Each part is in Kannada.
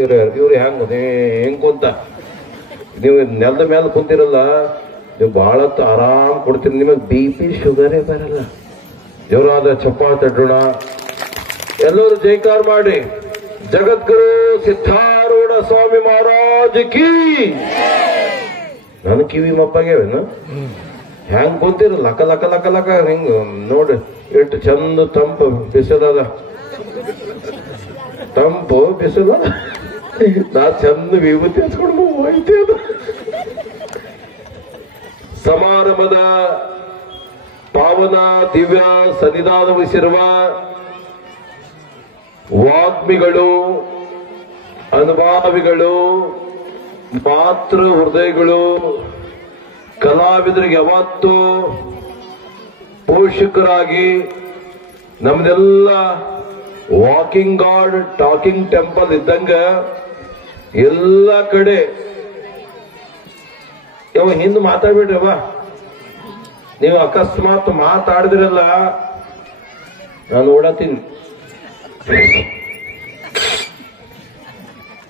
ಇವ್ರು ಹೆಂಗ್ ಕುಂತ ನೀವು ನೆಲದ ಮೇಲೆ ಕುಂತಿರಲ್ಲ, ನೀವು ಬಹಳ ಆರಾಮ್ ಕೊಡ್ತೀರಿ, ನಿಮಗೆ BP ಶುಗರೇ ಬರಲ್ಲ. ಜೋರಾದ ಚಪ್ಪಾಳೆ ತಟ್ಟೋಣ, ಎಲ್ಲರೂ ಜೈಕಾರ ಮಾಡಿ. ಜಗದ್ಗುರು ಸಿದ್ಧಾರೂಢ ಸ್ವಾಮಿ ಮಹಾರಾಜ್ ಕಿ. ನನ್ನ ಕಿವಿ ಮಪ್ಪಾಗ್ಯಾವೇನು? ಹೆಂಗ್ ಕುಂತಿರ ಲಕ ಲಕ ಲಕ ಲಕ ಹಿಂಗ ನೋಡಿ, ಎಷ್ಟು ಚಂದ ತಂಪು ಬಿಸಿಲದ, ತಂಪು ಬಿಸಿಲ. ನಾ ಚಂದ ವಿಭೂತಿ ಹಚ್ಕೊಂಡು ಹೋಯ್ತೆ. ಅದು ಸಮಾರಂಭದ ಪಾವನ ದಿವ್ಯ ಸನ್ನಿಧಾನವಿಸಿರುವ ವಾಗ್ಮಿಗಳು, ಅನುಭಾವಿಗಳು, ಮಾತೃ ಹೃದಯಗಳು, ಕಲಾವಿದರಿಗೆ ಯಾವತ್ತು ಪೋಷಕರಾಗಿ ನಮ್ದೆಲ್ಲ ವಾಕಿಂಗ್ ಗಾಡ್ ಟಾಕಿಂಗ್ ಟೆಂಪಲ್ ಇದ್ದಂಗ ಎಲ್ಲ ಕಡೆ ಹಿಂದೆ ಮಾತಾಡ್ಬಿಡ್ರವ. ನೀವು ಅಕಸ್ಮಾತ್ ಮಾತಾಡಿದ್ರಲ್ಲ, ನಾನು ಓಡಾತೀನಿ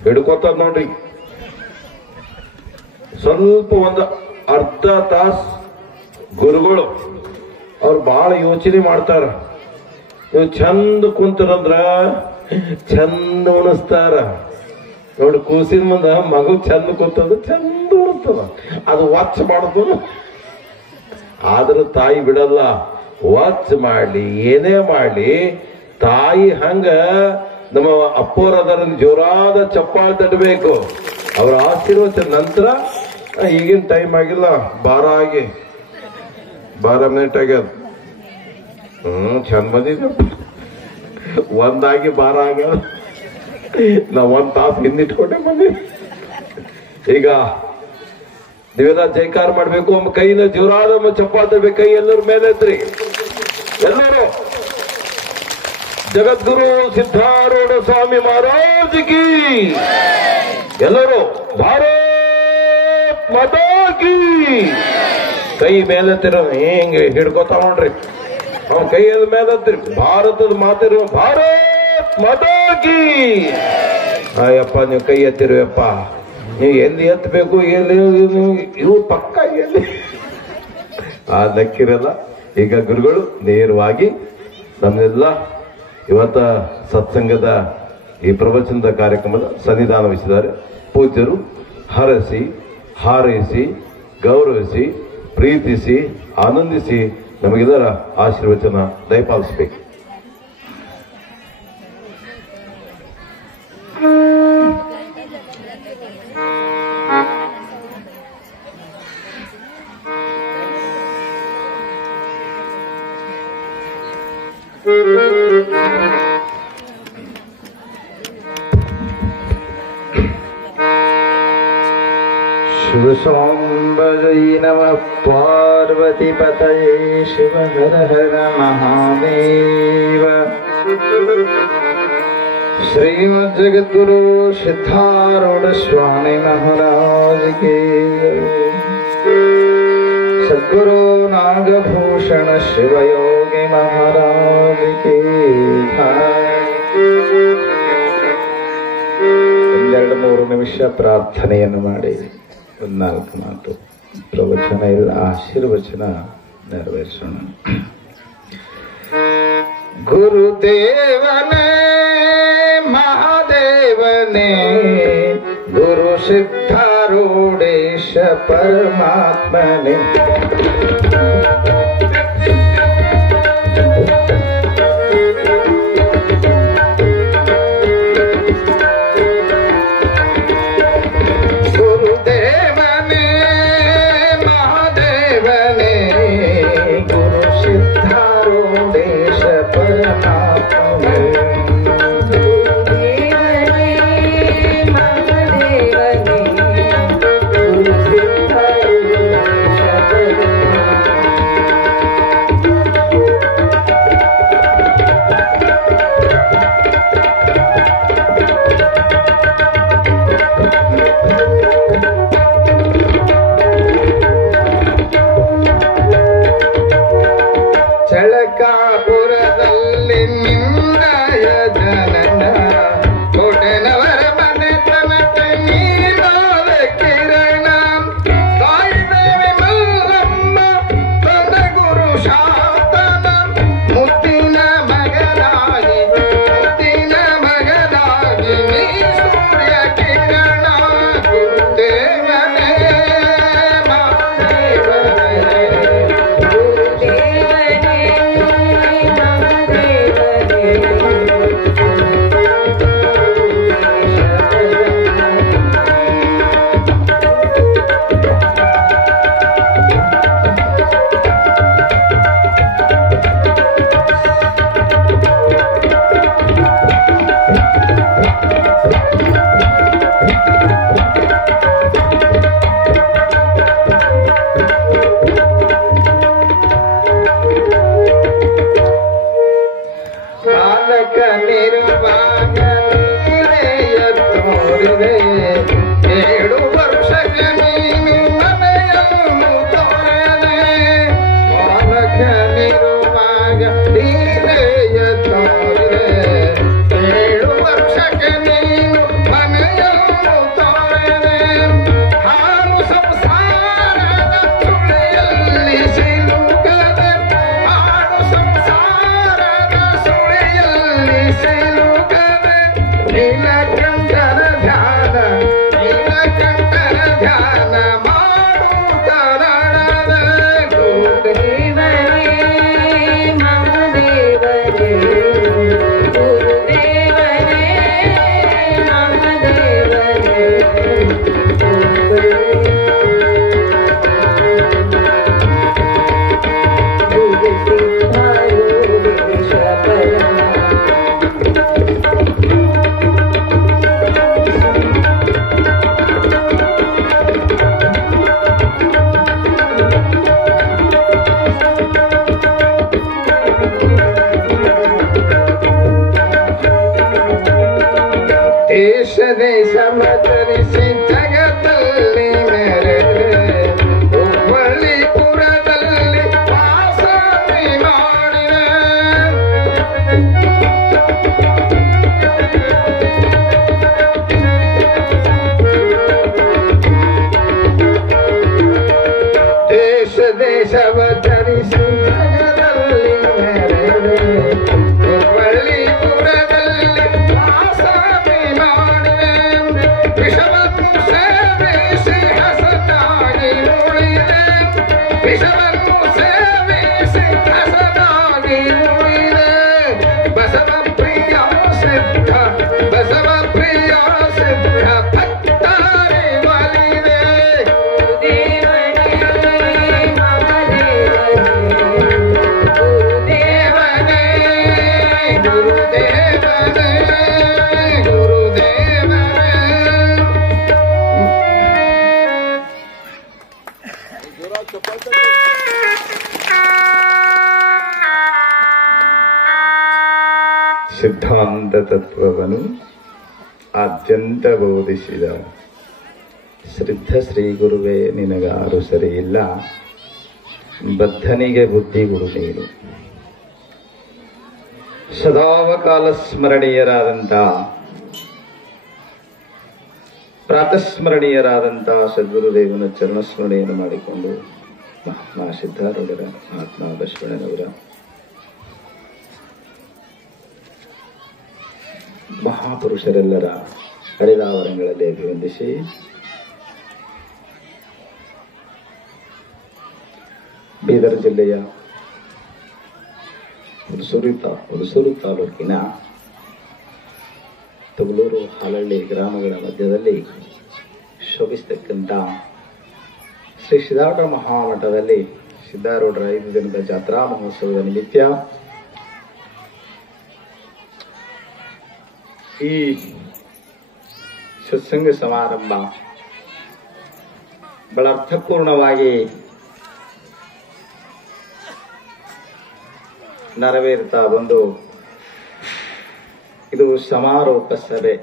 ಹಿಡ್ಕೊತ ನೋಡ್ರಿ. ಸ್ವಲ್ಪ ಒಂದು ಅರ್ಧ ತಾಸ್ ಗುರುಗಳು ಅವ್ರು ಬಹಳ ಯೋಚನೆ ಮಾಡ್ತಾರ. ನೀವು ಚಂದ ಕುಂತರಂದ್ರ ಚಂದ ಉಣಿಸ್ತಾರ ನೋಡಿ. ಕೂಸಿನ ಮುಂದ ಮಗು ಚಂದ ಕುಂತಂದ್ರ ಚಂದ ಉಣಿಸ್ತದ, ಅದು ವಾಚ್ ಮಾಡುದು. ಆದ್ರೂ ತಾಯಿ ಬಿಡಲ್ಲ, ವಾಚ್ ಮಾಡ್ಲಿ ಏನೇ ಮಾಡ್ಲಿ ತಾಯಿ ಹಂಗ ನಮ್ಮ ಅಪ್ಪೋರ್ ಅದರ ಜೋರಾದ ಚಪ್ಪಾಳೆ ತಟ್ಟಬೇಕು. ಅವರ ಆಶೀರ್ವಚನ ನಂತರ. ಈಗಿನ ಟೈಮ್ ಆಗಿಲ್ಲ, 12 ಮಿನಿಟ್ ಆಗ್ಯದ. ಚಂದ ಬಂದಿದ್ದ, ಒಂದಾಗಿ 12 ಆಗ್ಯದ. ನಾ 1 ತಾಸು ಹಿಂದಿಟ್ಕೊಂಡೆ ಬಂದಿ. ಈಗ ನೀವೆಲ್ಲ ಜೈಕಾರ ಮಾಡ್ಬೇಕು. ಕೈನ ಜೋರಾದ ಚಪ್ಪಾಳೆ ತಟ್ಟಬೇಕು. ಕೈ ಎಲ್ಲರೂ ಮೇಲೆ ಎತ್ರಿ, ಎಲ್ಲರೂ. ಜಗದ್ಗುರು ಸಿದ್ಧಾರೂಢ ಸ್ವಾಮಿ ಮಹಾರಾಜ್ ಕಿ. ಎಲ್ಲರೂ ಭಾರತ್ ಮಾತಾ ಕಿ. ಕೈ ಮೇಲೆತ್ತಿರ ಹಿಂಗೆ ಹಿಡ್ಕೋತಾ ನೋಡ್ರಿ. ಅವ್ನ ಕೈಯಲ್ಲಿ ಮೇಲೆತ್ತಿರಿ. ಭಾರತದ ಮಾತಿರು ಭಾರತ್ ಮಾತಾ ಕಿ. ಅಯ್ಯಪ್ಪ ನೀವು ಕೈ ಎತ್ತಿರುವಪ್ಪ, ನೀವು ಎಲ್ಲಿ ಎತ್ತಬೇಕು, ಎಲ್ಲಿ ಇವು ಪಕ್ಕ ಎಲ್ಲಿ ಆ ಲೆಕ್ಕಿರಲ್ಲ. ಈಗ ಗುರುಗಳು ನೇರವಾಗಿ ನಮ್ಮೆಲ್ಲ ಇವತ್ತ ಸತ್ಸಂಗದ ಈ ಪ್ರವಚನದ ಕಾರ್ಯಕ್ರಮದ ಸನ್ನಿಧಾನ ವಹಿಸಿದ್ದಾರೆ. ಪೂಜ್ಯರು ಹರಸಿ, ಹಾರೈಸಿ, ಗೌರವಿಸಿ, ಪ್ರೀತಿಸಿ, ಆನಂದಿಸಿ ನಮಗೆಲ್ಲರ ಆಶೀರ್ವಚನ ದಯಪಾಲಿಸಬೇಕು. शिव साम्बजै नमः पार्वतीपतये शिव हर हर महादेव। श्रीमद् जगद्गुरु सिद्धारूढ़ स्वामी महाराज के, सद्गुरु नागभूषण शिवयोगी महाराज के। ಒಂದೆರಡು ಮೂರು ನಿಮಿಷ ಪ್ರಾರ್ಥನೆಯನ್ನು ಮಾಡಿ 4 ಮಾತು ಪ್ರವಚನ ಇಲ್ಲ, ಆಶೀರ್ವಚನ ನೆರವೇರಿಸೋಣ. ಗುರುದೇವನೇ ಮಹಾದೇವನೇ ಗುರು ಸಿದ್ಧಾರೂಢೇಶ ಪರಮಾತ್ಮನೇ, ತೋರಿದೆ 7 ವರ್ಷಕ್ಕೆ ನೀನು ಮನೆಯನ್ನು ತೋರದೆ ಬಾಲಕನಿರುವಾಗ ನೀನೆಯ ತೋರಿದೆ 7 ವರ್ಷಕ್ಕೆ ನೀನು ಮನೆಯನ್ನು ತೋರದೆ ಹಾಳು ಸಂಸಾರದ ಸುಳಿಯಲ್ಲಿ ಸಿಲುಕದೆ ಹಾಳು ಸಂಸಾರದ ಸುಳಿಯಲ್ಲಿ ಸಿಲುಕದೆ ನೀಲಕಂಠನ ಧ್ಯಾನ ನೀಲಕಂಠನ ಧ್ಯಾನ ಮಾಡುತ್ತನಾದ ದೇವರೇ ಮಹಾದೇವರೇ ಗುರುದೇವರೇ ಮಹಾದೇವರೇ ಗುರು ಸಿದ್ಧಾರೂಢೇಶ ಪರಮ ದೇಶ ದೇಶವತರಿಸಿ ಜಗತ್ತಲ್ಲಿ ಮೆರೆದೆ ಹುಬ್ಬಳ್ಳಿಪುರದಲ್ಲಿ ವಾಸನೆ ಮಾಡಿದೆ ದೇಶ ದೇಶವತರಿಸಿ ಜಗದಲ್ಲಿ ಮೆರೆದೆ ಹುಬ್ಬಳ್ಳಿಪುರದಲ್ಲಿ ವಾಸನೆ ಮಾಡಿದೆ ವಿಷವನ್ನು ಸೇವಿಸಿ ಹಸನಾಗಿ ಉಳಿದೆ ವಿಷವನ್ನು ಸೇವಿಸಿ ಹಸನಾಗಿ ಉಳಿದೆ ಬಸವ ಪ್ರಿಯ ಸಿದ್ಧ ಬಸವ ಪ್ರಿಯ ಸಿದ್ಧ ಭಕ್ತಾರಿ ಒಲಿದೆ ದೇವರೇ ಮಹಾದೇವರೇ ಗುರುದೇವನೇ ಗುರುದೇವನೇ ಗುರುದೇವನೇ ಸಿದ್ಧಾಂತ ತತ್ವವನ್ನು ಆದ್ಯಂತ ಬೋಧಿಸಿದ ಸಿದ್ಧ ಶ್ರೀ ಗುರುವೇ ನಿನಗಾರು ಸರಿಯಿಲ್ಲ ಬದ್ಧನಿಗೆ ಬುದ್ಧಿ ಗುರು ನೀನು ಸದಾವಕಾಲ ಸ್ಮರಣೀಯರಾದಂಥ ಪ್ರಾತಸ್ಮರಣೀಯರಾದಂಥ ಸದ್ಗುರುದೇವನ ಚರಣಸ್ಮರಣೆಯನ್ನು ಮಾಡಿಕೊಂಡು ಮಹಾತ್ಮ ಸಿದ್ಧಾರೂಢರ ಮಹಾತ್ಮ ಬಸವಣ್ಣನವರ ಮಹಾಪುರುಷರೆಲ್ಲರ ಹರಿದಾವರಗಳಲ್ಲಿ ಅಭಿವಂದಿಸಿ ಬೀದರ್ ಜಿಲ್ಲೆಯ ಹುಣಸೂರು ತಾಲೂಕಿನ ತೊಗಲೂರು ಹಾಲಹಳ್ಳಿ ಗ್ರಾಮಗಳ ಮಧ್ಯದಲ್ಲಿ ಶೋಭಿಸತಕ್ಕಂಥ ಶ್ರೀ ಸಿದ್ಧಾರೂಢ ಮಹಾಮಠದಲ್ಲಿ ಸಿದ್ಧಾರೂಢರ 5 ದಿನದ ಜಾತ್ರಾ ಮಹೋತ್ಸವದ ನಿಮಿತ್ತ ಈ ಸತ್ಸಂಗ ಸಮಾರಂಭ ಬಹಳ ಅರ್ಥಪೂರ್ಣವಾಗಿ ನೆರವೇರುತ್ತಾ ಬಂದು ಇದು ಸಮಾರೋಪ ಸಭೆ.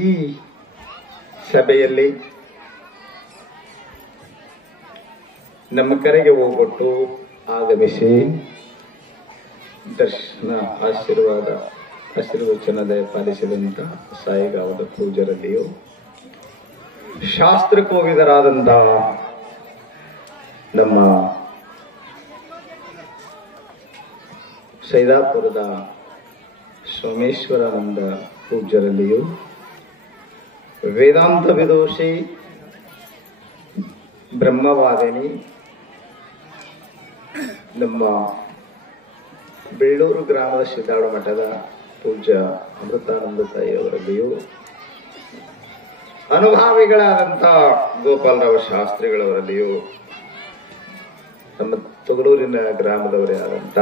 ಈ ಸಭೆಯಲ್ಲಿ ನಮ್ಮ ಕರೆಗೆ ಹೋಗ್ಬಿಟ್ಟು ಆಗಮಿಸಿ ದರ್ಶನ ಆಶೀರ್ವಚನದ ಪಾಲಿಸಿದಂತ ಸಾಯಿಗಾವದ ಪೂಜರಲ್ಲಿಯೂ ಶಾಸ್ತ್ರಕೋವಿದರಾದಂಥ ನಮ್ಮ ಸೈದಾಪುರದ ಸೋಮೇಶ್ವರಾನಂದ ಪೂಜ್ಯರಲ್ಲಿಯೂ ವೇದಾಂತ ವಿದೂಷಿ ಬ್ರಹ್ಮವಾದಿನಿ ನಮ್ಮ ಬೆಳ್ಳೂರು ಗ್ರಾಮದ ಸಿದ್ದಾರೂಢ ಮಠದ ಪೂಜ್ಯ ಅಮೃತಾನಂದ ತಾಯಿಯವರಲ್ಲಿಯೂ ಅನುಭಾವಿಗಳಾದಂಥ ಗೋಪಾಲರಾವ್ ಶಾಸ್ತ್ರಿಗಳವರಲ್ಲಿಯೂ ನಮ್ಮ ತೊಗಲೂರಿನ ಗ್ರಾಮದವರೇ ಆದಂಥ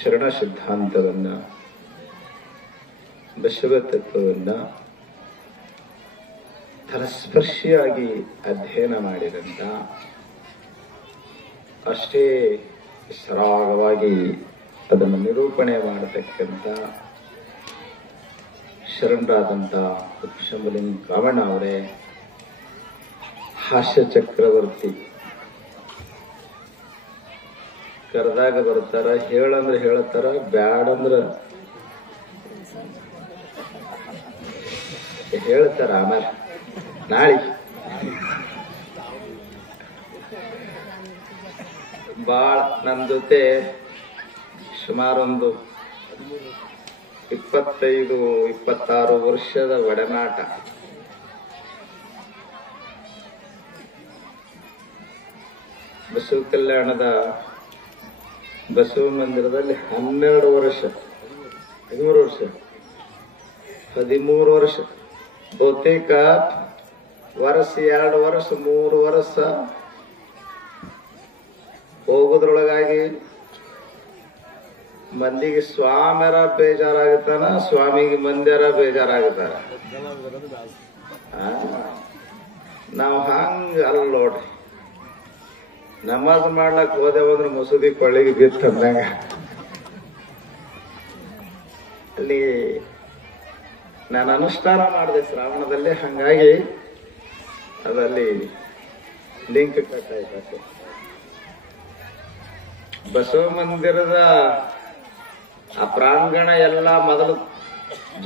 ಶರಣ ಸಿದ್ಧಾಂತವನ್ನ ಬಸವ ತತ್ವವನ್ನ ತಲಸ್ಪರ್ಶಿಯಾಗಿ ಅಧ್ಯಯನ ಮಾಡಿದಂತ ಅಷ್ಟೇ ಸರಾಗವಾಗಿ ಅದನ್ನು ನಿರೂಪಣೆ ಮಾಡತಕ್ಕಂಥ ಶರಣರಾದಂಥ ಶಂಭುಲಿಂಗ ಕಾಮಣ್ಣ ಅವರೇ, ಹಾಸ್ಯ ಚಕ್ರವರ್ತಿ. ಕರೆದಾಗ ಬರ್ತಾರ, ಹೇಳಂದ್ರೆ ಹೇಳ್ತಾರ, ಬ್ಯಾಡಂದ್ರ ಹೇಳ್ತಾರ. ಆಮೇಲೆ ನಾಳೆ ಬಾಳ ನನ್ನ ಜೊತೆ ಸುಮಾರೊಂದು 25-26 ವರ್ಷದ ಒಡನಾಟ. ಬಸವ ಕಲ್ಯಾಣದ ಬಸವ ಮಂದಿರದಲ್ಲಿ 12 ವರ್ಷ, 13 ವರ್ಷ ಬಹುತೇಕ ವರ್ಷ 2 ವರ್ಷ 3 ವರ್ಷ ಹೋಗೋದ್ರೊಳಗಾಗಿ ಮಂದಿಗೆ ಸ್ವಾಮ್ಯರ ಬೇಜಾರಾಗುತ್ತಾನ, ಸ್ವಾಮಿಗೆ ಮಂದ್ಯರ ಬೇಜಾರಾಗುತ್ತಾರ. ನಾವು ಹಂಗ ಅಲ್ಲ ನೋಡ್ರಿ. ನಮಾಜ್ ಮಾಡ್ಲಕ್ ಹೋದೆವಂದ್ರೆ ಮಸೂದಿ ಕೊಳ್ಳಿಗೆ ಬಿತ್ತಂದಂಗ. ಅಲ್ಲಿ ನಾನು ಅನುಷ್ಠಾನ ಮಾಡಿದೆ ಶ್ರಾವಣದಲ್ಲಿ, ಹಂಗಾಗಿ ಅದಲ್ಲಿ ಲಿಂಕ್ ಕಟ್ಟಾಯ್ತು. ಬಸವ ಮಂದಿರದ ಆ ಪ್ರಾಂಗಣ ಎಲ್ಲ ಮೊದಲು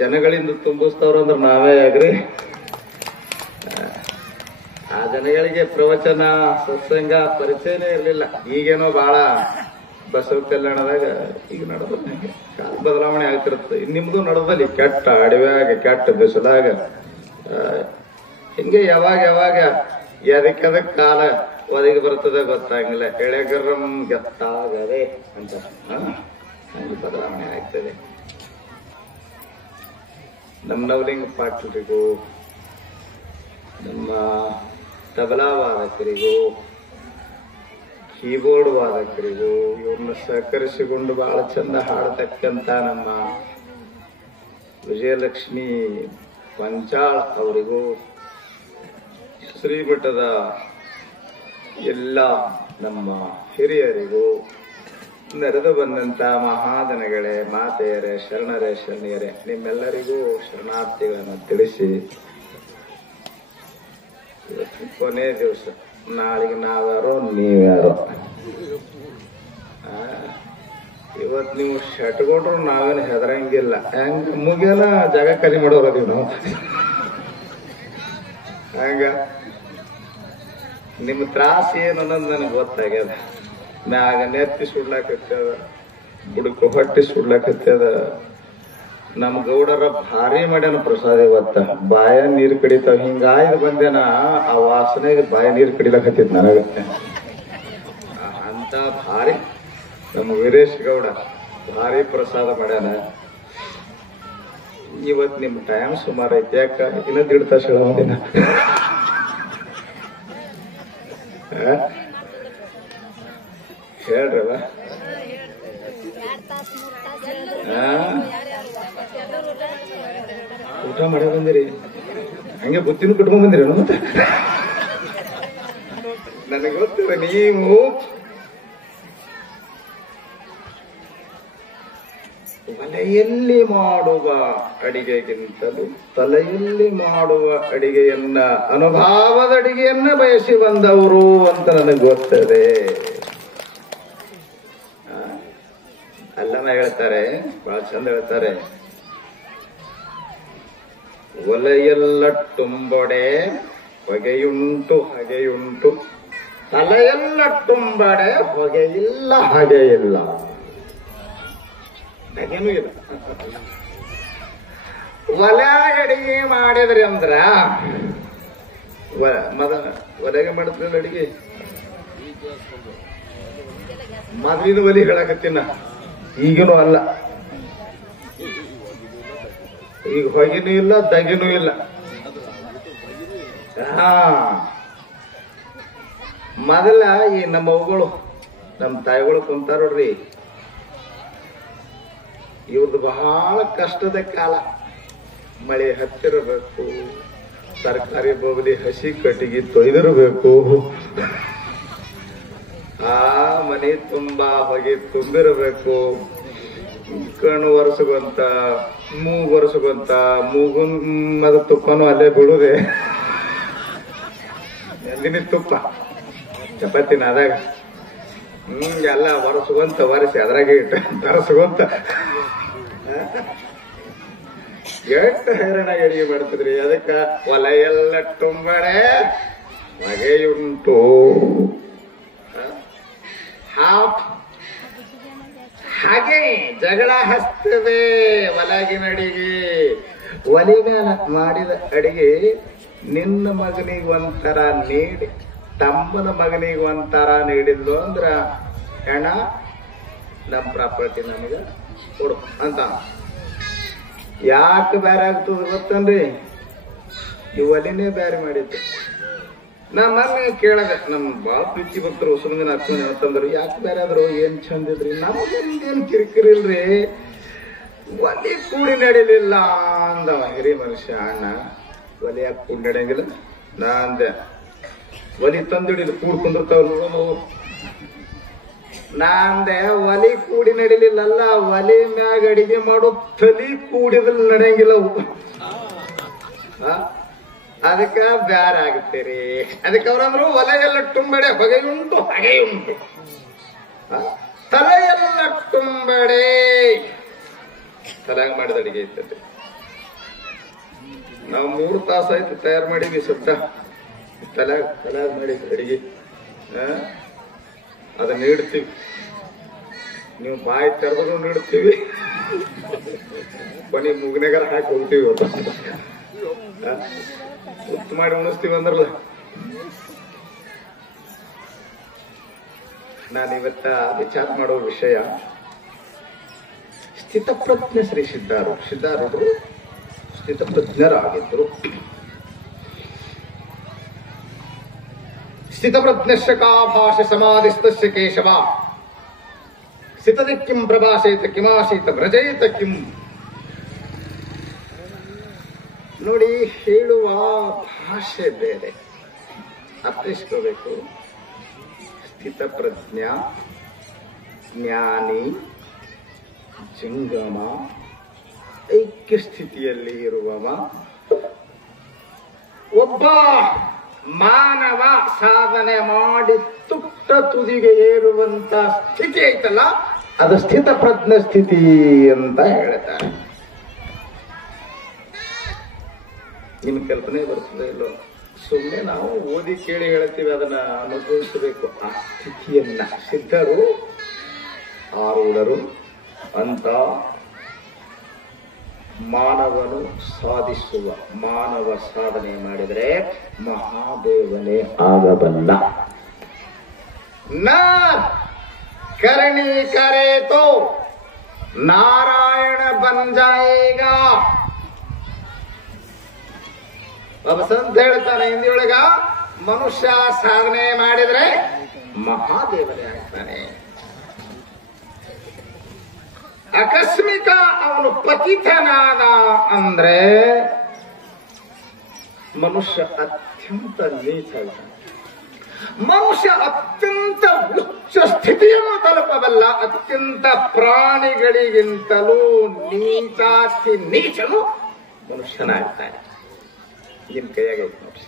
ಜನಗಳಿಂದ ತುಂಬಿಸ್ತವ್ರಂದ್ರೆ ನಾವೇ ಆಗ್ರಿ. ಆ ಜನಗಳಿಗೆ ಪ್ರವಚನ ಸತ್ಸಂಗ ಪರಿಚಯನೇ ಇರಲಿಲ್ಲ. ಈಗೇನೋ ಬಹಳ ಬಸವ ಕಲ್ಯಾಣದಾಗ ಈಗ ನಡೆದ ಕಾಲ ಬದಲಾವಣೆ ಆಗ್ತಿರುತ್ತೆ. ನಿಮ್ದು ನಡೆದಲ್ಲಿ ಕೆಟ್ಟ ಅಡವ್ಯಾಗ, ಕೆಟ್ಟ ಬಿಸಿಲಾಗ, ಹಿಂಗೆ ಯಾವಾಗ ಎದಕ್ಕೆ ಕಾಲ ಒದಗಿ ಬರ್ತದೆ ಗೊತ್ತಾಗಿಲ್ಲ. ಎಳೆಗರಂ ಗೆತ್ತಾಗದೆ ಅಂತ ಹಂಗೆ ಬದಲಾವಣೆ ಆಗ್ತದೆ. ನಮ್ಮ ನವಲಿಂಗ ಪಾಟೀಲರಿಗೂ, ನಮ್ಮ ತಬಲಾ ವಾದಕರಿಗೂ, ಕೀಬೋರ್ಡ್ ವಾದಕರಿಗೂ, ಇವ್ರನ್ನ ಸಹಕರಿಸಿಕೊಂಡು ಬಹಳ ಚಂದ ಹಾಡತಕ್ಕಂತ ನಮ್ಮ ವಿಜಯಲಕ್ಷ್ಮಿ ಪಂಚಾಳ್ ಅವರಿಗೂ, ಶ್ರೀಮಠದ ಎಲ್ಲ ನಮ್ಮ ಹಿರಿಯರಿಗೂ, ನೆರೆದು ಬಂದಂತ ಮಹಾಜನಗಳೇ, ಮಾತೆಯರೇ, ಶರಣರೇ, ಶರಣಿಯರೇ, ನಿಮ್ಮೆಲ್ಲರಿಗೂ ಶರಣಾರ್ಥಿಗಳನ್ನು ತಿಳಿಸಿ, ಇವತ್ತು ಕೊನೆ ದಿವಸ. ನಾಳೆಗೆ ನಾವ್ಯಾರೋ ನೀವ್ಯಾರೋ. ಇವತ್ತು ನೀವು ಶಟ್ಕೊಂಡ್ರು ನಾವೇನು ಹೆದರಂಗಿಲ್ಲ. ಹೆಂಗ ಮುಗಿಯಲ್ಲ ಜಾಗ ಖಾಲಿ ಮಾಡೋರದೀವಿ ನಾವು. ಹಂಗ ನಿಮ್ಮ ತ್ರಾಸ ಏನು ಅನ್ನೋದು ನನಗೆ ಗೊತ್ತಾಗ್ಯದ. ಮ್ಯಾಗ ನೆತ್ತಿ ಸುಡ್ಲಾಕತ್ತದ, ಬುಡಕ ಹೊಟ್ಟಿ ಸುಡ್ಲಾಕತ್ತದ. ನಮ್ ಗೌಡರ ಭಾರಿ ಮಾಡ್ಯಾನ ಪ್ರಸಾದ ಇವತ್ತ. ಬಾಯ ನೀರು ಕಡಿತಾವ. ಹಿಂಗಾಯ್ದು ಬಂದೇನ, ಆ ವಾಸನೆಗೆ ಬಾಯ ನೀರು ಕಡಿಲಕತ್ತಿದ್ ನನಗ. ಅಂತ ಭಾರಿ ನಮ್ಮ ವೀರೇಶ್ ಗೌಡ ಭಾರಿ ಪ್ರಸಾದ ಮಾಡ್ಯಾನ. ಇವತ್ ನಿಮ್ ಟೈಮ್ ಸುಮಾರು ಐತಿ. ಯಾಕ ಇನ್ನ 1.5 ತಾಸು ಹೇಳೋದಿನ. ಹೇಳ್ರವ. ಊಟ ಮಾಡೇ ಬಂದಿರಿ, ಹಂಗೆ ಬುತ್ತಿನೂ ಕಟ್ಕೊಂಡ್ ಬಂದಿರಿ ಮತ್ತೆ. ನನಗೆ ಗೊತ್ತಿಲ್ಲ, ನೀವು ಒಲೆಯಲ್ಲಿ ಮಾಡುವ ಅಡಿಗೆಗಿಂತಲೂ ತಲೆಯಲ್ಲಿ ಮಾಡುವ ಅಡಿಗೆಯನ್ನ, ಅನುಭವದ ಅಡಿಗೆಯನ್ನ ಬಯಸಿ ಬಂದವರು ಅಂತ ನನಗೆ ಗೊತ್ತದೆ. ಅಲ್ಲನ ಹೇಳ್ತಾರೆ, ಬಹಳ ಚಂದ ಹೇಳ್ತಾರೆ, ಒಲೆಯಲ್ಲಟ್ಟುಂಬೊಡೆ ಹೊಗೆಯುಂಟು ಹಗೆಯುಂಟು, ತಲೆಯಲ್ಲಟ್ಟುಂಬಡೆ ಹೊಗೆಯಿಲ್ಲ ಹಗೆಯಿಲ್ಲ. ಹಗೆನೂ ಇಲ್ಲ. ಒಲೆ ಅಡಿಗೆ ಮಾಡಿದ್ರಿ ಅಂದ್ರ ಒಲೆಗೆ ಮಾಡಿದ್ರಲ್ಲ ಅಡಿಗೆ, ಮೊದಲಿನ ಒಲಿ ಹೇಳಕತ್ತೀನ, ಈಗನೂ ಅಲ್ಲ. ಈಗ ಹೊಗಿನೂ ಇಲ್ಲ, ದಗಿನೂ ಇಲ್ಲ. ಮೊದಲ ಈ ನಮ್ಮ ಅವ್ಗಳು, ನಮ್ಮ ತಾಯಿಗಳು ಕುಂತಾರ ನೋಡ್ರಿ, ಇವ್ರದ್ದು ಬಹಳ ಕಷ್ಟದ ಕಾಲ. ಮಳೆ ಹತ್ತಿರಬೇಕು, ತರಕಾರಿ ಬೋಗಲಿ ಹಸಿ ಕಟ್ಟಿಗೆ ತೊಯ್ದಿರಬೇಕು, ಆ ಮನೆ ತುಂಬಾ ಹೊಗೆ ತುಂಬಿರಬೇಕು. ಕಣ್ಣು ಒರೆಸುವಂತ, ಮೂಗು ಒರೆಸುವಂತ, ಮೂಗುನ್ ಅದು ತುಪ್ಪನು ಅಲ್ಲೇ ಬಿಡುದೆ. ನಂದಿನಿ ತುಪ್ಪ ಚಪಾತಿನ ಆದಾಗ ಎಲ್ಲ ಒರೆಸುವಂತ ಒರೆಸಿ ಅದ್ರಾಗೆ ಇಟ್ಟು ತರಸುವಂತ ಎಷ್ಟು ಹೈರಾಣಾಗಿ ಅಡಿಗೆ ಮಾಡ್ತಿದ್ರಿ. ಅದಕ್ಕ ಒಲೆ ಎಲ್ಲ ತುಂಬಡೆ ಹೊಗೆಯುಂಟು. ಹಾಗೆ ಜಗಳ ಹಸ್ತದೆ ಒಲಗಿನ ಅಡಿಗೆ. ಒಲೆ ಮೇಲೆ ಮಾಡಿದ ಅಡಿಗೆ ನಿನ್ನ ಮಗನಿಗೆ ಒಂಥರ ನೀಡಿ ತಮ್ಮನ ಮಗನಿಗೆ ಒಂಥರ ನೀಡಿದ್ಲು ಅಂದ್ರ ಹೆಣ ನಮ್ ಪ್ರಾಪರ್ಟಿ ನಮಗ ಕೊಡು ಅಂತ. ಯಾಕೆ ಬೇರೆ ಆಗ್ತದ ಗೊತ್ತನ್ರಿ? ಈ ಒಲಿನೇ ಬೇರೆ ಮಾಡಿದ್ದು. ನಾ ಮೊನ್ನೆ ಕೇಳದೆ, ನಮ್ ಬಾಳ ಪ್ರೀತಿ ಭಕ್ತರು ಸುಮ್ಮನೆ ಹಾಕ್ತೀನಿ ಅಂತಂದ್ರು. ಯಾಕೆ ಬೇರೆ ಆದ್ರು ಏನ್ ಚಂದ ಇದ್ರಿ, ನಮಗೇನ್ ಕಿರಿಕಿರಿ ಇಲ್ರಿ, ಒಲಿ ಕೂಡಿ ನಡಿಲಿಲ್ಲ ಅಂದವ ಹಿರಿ ಮನುಷ್ಯ ಅಣ್ಣ. ಒಲಿ ಯಾಕೆ ಕೂಡಿ ನಡೆಯಂಗಿಲ್ಲ? ನಾ ಅಂದೆ ಒಲಿ ತಂದಿಡಿದು ಕೂಡ್ ಕುಂದಿರ್ತಾವ. ನಾ ಅಂದೆ ಒಲಿ ಕೂಡಿ ನಡಿಲಿಲ್ಲಲ್ಲ, ಒಲಿ ಮ್ಯಾಗ ಅಡಿಗೆ ಮಾಡೋ ತಲಿ ಕೂಡಿದ್ರ ನಡೆಯಂಗಿಲ್ಲ. ಅದಕ್ಕ ಬ್ಯಾರ ಆಗುತ್ತೀರಿ. ಅದಕ್ಕೆ ಅವ್ರಂದ್ರು ಒಲೆ ಎಲ್ಲ ತುಂಬೆಡೆ ಹೊಗೆಯುಂಟು ಹಾಗೆಯುಂಟು, ತಲೆ ಎಲ್ಲ ತುಂಬೆಡೆ. ತಲೆಯಾಗ ಮಾಡಿದ ಅಡಿಗೆ ಇರ್ತದೆ. ನಾವು 3 ತಾಸಾಯ್ತು ತಯಾರು ಮಾಡಿದ್ವಿ ಶಬ್ದ. ತಲೆಯಾಗ ಮಾಡಿದ ಅಡಿಗೆ ಅದನ್ನ ನೀಡ್ತೀವಿ. ನೀವು ಬಾಯಿ ತೆರೆದ್ರು ನೀಡ್ತೀವಿ, ಕೊನೆ ಮುಗ್ನೆಗಾರ ಹಾಕಿ ಹೋಗ್ತೀವಿ. ಉತ್ತು ಮಾಡಿ ಉಣಿಸ್ತೀವಿ ಅಂದ್ರಲ್ಲ. ನಾನಿವತ್ತ ವಿಚಾರ ಮಾಡೋ ವಿಷಯ ಸ್ಥಿತಪ್ರಜ್ಞ ಶ್ರೀ ಸಿದ್ಧಾರೂಢರು ಸ್ಥಿತಪ್ರಜ್ಞರಾಗಿದ್ದರು. ಸ್ಥಿತಪ್ರಜ್ಞಶ್ಚ ಕಾ ಭಾಷೆ ಸಮಾಧಿಸ್ತಸ್ಯ ಕೇಶವ ಸ್ಥಿತದಿ ಕಿಂ ಪ್ರಭಾಷೇತ ಕಿಮಾಸೀತ ವ್ರಜೇತ ಕಿಂ. ನೋಡಿ, ಹೇಳುವ ಭಾಷೆ ಬೇರೆ, ಅರ್ಥೈಸ್ಕೋಬೇಕು. ಸ್ಥಿತಪ್ರಜ್ಞ, ಜ್ಞಾನಿ, ಜಂಗಮ, ಐಕ್ಯ ಸ್ಥಿತಿಯಲ್ಲಿ ಇರುವವ ಒಬ್ಬ ಮಾನವ ಸಾಧನೆ ಮಾಡಿ ತುಟ್ಟ ತುದಿಗೆ ಏರುವಂತ ಸ್ಥಿತಿ ಐತಲ್ಲ, ಅದು ಸ್ಥಿತಪ್ರಜ್ಞ ಸ್ಥಿತಿ ಅಂತ ಹೇಳ್ತಾರೆ. ನಿಮ್ ಕಲ್ಪನೆ ಬರ್ತದೆ ಇಲ್ಲೋ? ಸುಮ್ಮನೆ ನಾವು ಓದಿ ಕೇಳಿ ಹೇಳ್ತೀವಿ, ಅದನ್ನ ಅನುಭವಿಸಬೇಕು ಆ ಸ್ಥಿತಿಯನ್ನ. ಸಿದ್ಧರು ಆರೂಢರು ಅಂತ ಮಾನವನು ಸಾಧಿಸುವ, ಮಾನವ ಸಾಧನೆ ಮಾಡಿದರೆ ಮಹಾದೇವನೇ ಆಗಬಲ್ಲ. ನ ಕರಣಿ ಕರೇತೋ ನಾರಾಯಣ ಬನ್ ಜಾಯೇಗಾ. ಒಬ್ಬ ಸಂತ ಹೇಳ್ತಾನೆ ಹಿಂದಿಯೊಳಗ, ಮನುಷ್ಯ ಸಾಧನೆ ಮಾಡಿದ್ರೆ ಮಹಾದೇವನೇ ಆಗ್ತಾನೆ. ಆಕಸ್ಮಿಕ ಅವನು ಪತಿತನಾದ ಅಂದ್ರೆ ಮನುಷ್ಯ ಅತ್ಯಂತ ನೀಚ. ಮನುಷ್ಯ ಅತ್ಯಂತ ಉಚ್ಚ ಸ್ಥಿತಿಯನ್ನು ತಲುಪಬಲ್ಲ. ಅತ್ಯಂತ ಪ್ರಾಣಿಗಳಿಗಿಂತಲೂ ನೀಚಾತಿ ನೀಚನು ಮನುಷ್ಯನಾಗ್ತಾನೆ. ನಿಮ್ ಕೈಯಾಗೈತೆ ನೋಡಿ.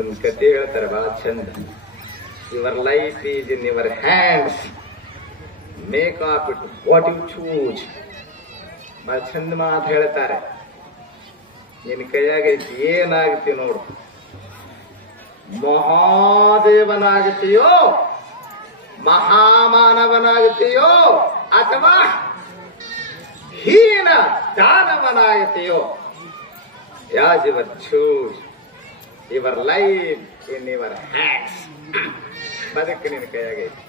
ಒಂದು ಕತೆ ಹೇಳ್ತಾರೆ ಬಹಳ ಚಂದ. Your life is in your hands, make of it what you choose. ಬಹಳ ಚಂದ ಮಾತು ಹೇಳ್ತಾರೆ. ನಿನ್ ಕೈಯಾಗೈತಿ, ಏನಾಗ್ತಿ ನೋಡು. ಮಹಾದೇವನಾಗುತ್ತೀಯೋ, ಮಹಾಮಾನವನಾಗುತ್ತೀಯೋ, ಅಥವಾ ಹೀನ ದಾನವನಾಗುತ್ತೀಯೋ. As your choose, your life in your hands. ಬದುಕು ನಿನ್ನ ಕೈಯಾಗೈತಿ.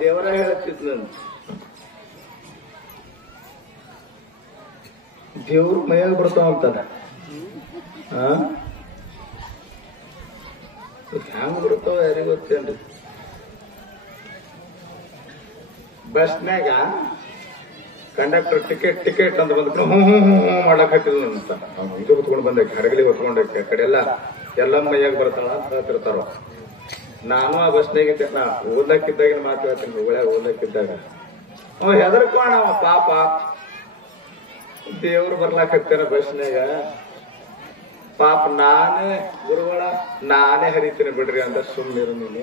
ದೇವರ ಹೇಳ್ತಿದ್ನಂತ, ದೇವ್ರ ಮೈಯಾಗ ಬರ್ತಾವಂತಾನ. ಹ್ಯಾಂಗ ಬರ್ತಾವ ಯಾರಿಗ ಗೊತ್ತೇನ್ರಿ? ಬಸ್ನಾಗ ಕಂಡಕ್ಟರ್ ಟಿಕೆಟ್ ಅಂತ ಬಂದ್ಬಿಟ್ಟು ಹ್ಞೂ ಮಾಡಕ್ ಹಾಕಿದ್ಲು ಅಂತ ಅವ್ನು ಇದು ಹೊತ್ಕೊಂಡು ಬಂದೆ ಹಡಗಲಿ ಹೊತ್ಕೊಂಡೆ ಕಡೆ ಎಲ್ಲ ಮೈಯಾಗ ಬರ್ತಾಳ ಅಂತ ಹೇಳ್ತಿರ್ತಾರ. ನಾನು ಆ ಬಸ್ನಾಗಿದ್ದೆ, ನಾ ಓದಕ್ಕಿದ್ದಾಗಿನ ಮಾತು ಹೇಳ್ತೀನಿ, ಹುಬ್ಬಳ್ಯಾಗ ಓದಕ್ಕಿದ್ದಾಗ ಅವ ಹೆದರ್ಕೋಣ ಅವ ಪಾಪ ದೇವ್ರು ಬರ್ಲಾಕತ್ತೇನ ಬಸ್ನಾಗ ಪಾಪ ನಾನೇ ಗುರುಗಳ ನಾನೇ ಹರಿತೀನಿ ಬಿಡ್ರಿ ಅಂತ ಸುಮ್ಮನಿರು ನೀನು.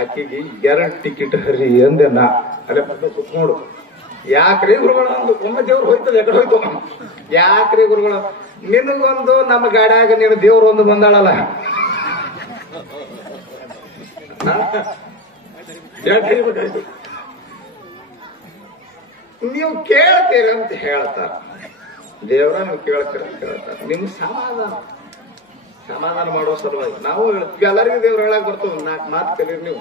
ಆಕಿಗೆ 2 ಟಿಕೆಟ್ ಹರಿ ಅಂದೆ ನಾ ಅಲ್ಲೇ ಬಂದು ಕುತ್ಕೊಂಡು. ಯಾಕ್ರಿ ಗುರುಗಳ ಅಂದು ಒಮ್ಮೆ ದೇವ್ರು ಹೋಯ್ತದ ಎಕಡೆ ಹೋಯ್ತು. ಯಾಕ್ರಿ ಗುರುಗಳ ನಿನಗೊಂದು ನಮ್ಮ ಗಾಡ್ಯಾಗ ನೀನು ದೇವ್ರು ಒಂದು ಬಂದಾಳಲ್ಲ ನೀವು ಕೇಳ್ತೀರ ಅಂತ ಹೇಳ್ತಾರ. ದೇವ್ರ ನೀವು ಕೇಳ್ತೀರ ಅಂತ ಹೇಳ್ತಾರ. ನಿಮ್ ಸಮಾಧಾನ ಮಾಡೋ ಸಲುವಾಗಿ ನಾವು ಹೇಳ್ತೀವಿ. ಎಲ್ಲರಿಗೂ ದೇವ್ರ ಹೇಳಕ್ ಬರ್ತದ. 4 ಮಾತು ಕಲೀರಿ ನೀವು.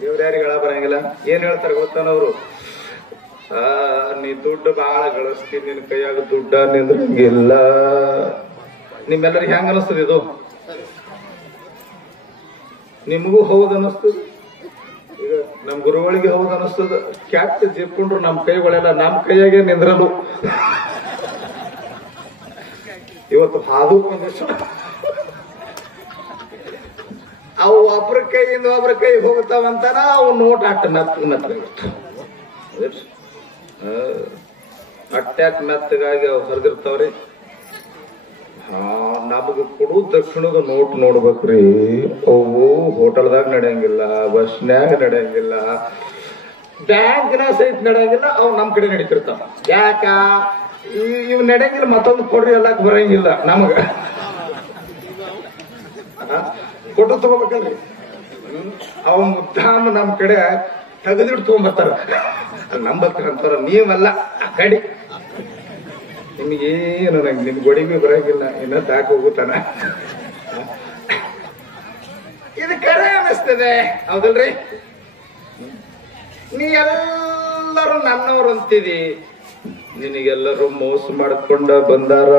ದೇವ್ರ ಯಾರಿಗೆ ಹೇಳ ಬರಂಗಿಲ್ಲ. ಏನ್ ಹೇಳ್ತಾರೆ ಗೊತ್ತಾನವ್ರು, ನೀ ದುಡ್ಡು ಬಹಳ ಗಳಿಸ್ತೀನಿ, ನಿನ್ ಕೈಯಾಗ ದುಡ್ಡ ನಿಂದ್ರಂಗಿಲ್ಲ. ನಿಮ್ಮೆಲ್ಲರಿಗೆ ಹೆಂಗ ಅನಿಸ್ತದ ಇದು? ನಿಮಗೂ ಹೌದು ಅನಿಸ್ತದ. ಈಗ ನಮ್ ಗುರುಗಳಿಗೆ ಹೌದು ಅನಿಸ್ತದ. ಕ್ಯಾಟ್ ಜಿಪ್ಕೊಂಡ್ರು ನಮ್ ಕೈಗಳೆಲ್ಲ ನಮ್ ಕೈಯಾಗೆ ನಿಂದ್ರಲು. ಇವತ್ತು ಹಾದು ಅವು ಒಬ್ರ ಕೈಯಿಂದ ಒಬ್ರ ಕೈ ಹೋಗ್ತಾವಂತಾನ ಅವು ನೋಟ್ ಅಟ್ಟ ಅಟ್ಟ್ಯಾಕ್ ಮೆತ್ತಗಾಗಿ ಅವು ಹೊರದಿರ್ತಾವ್ರಿ. ನಮಗ ಕೊಡು ದಕ್ಷಿಣದ ನೋಟ್ ನೋಡ್ಬೇಕ್ರಿ. ಅವು ಹೋಟೆಲ್ದಾಗ ನಡೆಯಂಗಿಲ್ಲ, ಬಸ್ನ್ಯಾಗ ನಡೆಯಂಗಿಲ್ಲ, ಬ್ಯಾಂಕ್ನ ಸಹಿತ ನಡೆಯಂಗಿಲ್ಲ. ಅವು ನಮ್ ಕಡೆ ನಡೀತಿರ್ತಾವ. ಯಾಕ ಇವ್ ನಡೆಯಂಗಿಲ್ಲ, ಮತ್ತೊಂದು ಕೊಡ್ರಿ ಎಲ್ಲಾಕ್ ಬರಂಗಿಲ್ಲ ನಮಗ. ಫೋಟೋ ತಗೋಬೇಕಲ್ರಿ. ಅವ ಮುದ್ದಾಮ ನಮ್ ಕಡೆ ತೆಗೆದಿಟ್ಟು ತಗೊಂಬರ್ತಾರ. ನಂಬರ್ತಾರ ಅಂತಾರ. ನೀವಲ್ಲ ಆ ಕಡೆ ನಿಮ್ಗೇನು ನಿಮ್ ಗೊಡಿಗೆ ಬರಂಗಿಲ್ಲ, ಇನ್ನ ತಾಕ ಹೋಗುತ್ತಾನ. ಇದು ಕರೆ ಅನಿಸ್ತದೆ ಹೌದಲ್ರಿ? ನೀ ಎಲ್ಲರೂ ನನ್ನವ್ರು ಅಂತಿದಿ, ನಿನಗೆಲ್ಲರೂ ಮೋಸ ಮಾಡ್ಕೊಂಡ ಬಂದಾರ.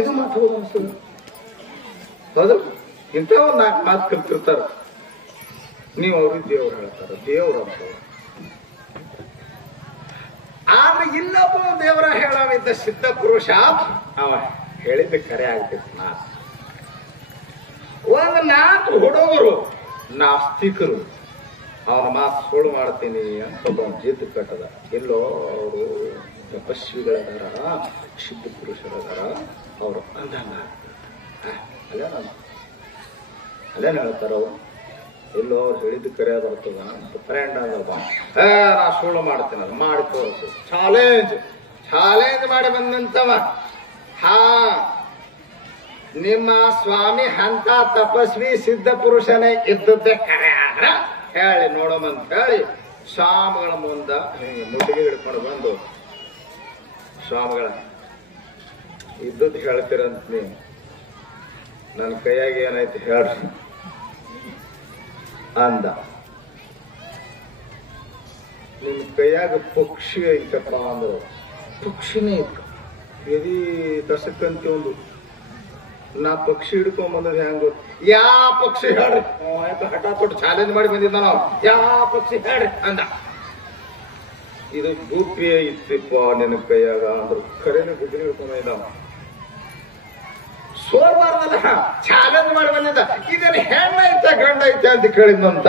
ಇದು ಮಾತು ಹೌದು ಅನಿಸ್ತದೆ. ಹೌದು, ಇಂಥ ಒಂದು 4 ಮಾತು ಕಲ್ತಿರ್ತಾರ. ನೀವು ಅವ್ರಿಗೆ ದೇವ್ರು ಹೇಳ್ತಾರ, ದೇವ್ರು ಅಂತ. ಆದ್ರೆ ಇನ್ನೊಬ್ಬ ದೇವರ ಹೇಳವಿದ್ದ ಸಿದ್ಧ ಪುರುಷ ಅವ ಹೇಳಿದ್ದ ಕರೆ ಆಗ್ತಿತ್ತು. ಒಂದು 4 ಹುಡುಗರು ನಾಸ್ತಿಕರು ಅವನ ಮಾತು ಸುಳ್ಳು ಮಾಡ್ತೀನಿ ಅಂತ ಒಬ್ಬ ಜಿದ್ದು ಕಟ್ಟದ. ಎಲ್ಲೋ ಅವರು ತಪಸ್ವಿಗಳದಾರ, ಸಿದ್ಧ ಪುರುಷರದಾರ, ಅವರು ಅಂದಂಗ ಅಲ್ಲೇನು ಹೇಳ್ತಾರ. ಅವ್ರು ಎಲ್ಲೋ ಅವ್ರು ಹೇಳಿದ್ದು ಕರೆ ಬರ್ತದ ಅಂತ ಫ್ರೆಂಡ್ ಅದ. ನಾ ಸುಳ್ಳು ಮಾಡ್ತೀನಿ, ಅದು ಮಾಡಿ ತೋರಿಸು. ಚಾಲೆಂಜ್ ಮಾಡಿ ಬಂದಂತವ. ನಿಮ್ಮ ಸ್ವಾಮಿ ಅಂತ ತಪಸ್ವಿ ಸಿದ್ಧ ಪುರುಷನೇ ಇದ್ದದ್ದೇ ಕರೆ ಆದ್ರ ಹೇಳಿ ನೋಡೋಮಂತ ಹೇಳಿ ಸ್ವಾಮಿಗಳ ಮುಂದ ಮುಟ್ಟಿಗೆ ಹಿಡ್ಕೊಂಡು ಬಂದು, ಸ್ವಾಮಿಗಳ ಇದ್ದದ್ದು ಹೇಳ್ತೀರಂತ ನೀವು, ನನ್ನ ಕೈಯಾಗ ಏನೈತಿ ಹೇಳ್ರಿ ಅಂದ. ನಿಮ್ ಕೈಯಾಗ ಪಕ್ಷಿ ಐತಪ್ಪ ಅಂದ್ರು. ಪಕ್ಷಿನೇ ಇತ್ತು. ಎದಿ ದಸಕ್ಕಂತ ಒಂದು ನಾ ಪಕ್ಷಿ ಹಿಡ್ಕೊಂಬಂದದ್ ಹೆಂಗ? ಯಾ ಪಕ್ಷಿ ಹೇಳ್ರಿ? ಹಠ ತೊಟ್ಟು ಚಾಲೆಂಜ್ ಮಾಡಿ ಬಂದಿದ್ದ ನಾವು. ಯಾ ಪಕ್ಷಿ ಹೇಳ್ರಿ ಅಂದ. ಇದು ಗುಪ್ಪಿಯ ಇತ್ತಿಪ್ಪ ನಿನ್ನ ಕೈಯಾಗ ಅಂದ್ರು. ಕರೆನ ಗುಡ್ಡಿ ಹಿಡ್ಕೊಂಡ ಸೋರ್ಬಾರ್ದಲ್ಲ, ಚಾಲೆಂಜ್ ಮಾಡಿ ಬಂದಿದ್ದ. ಇದೇನು ಹೆಣ್ಣೈತ ಗಂಡ ಐತೆ ಅಂತ ಕೇಳಿದ್ನಂತ.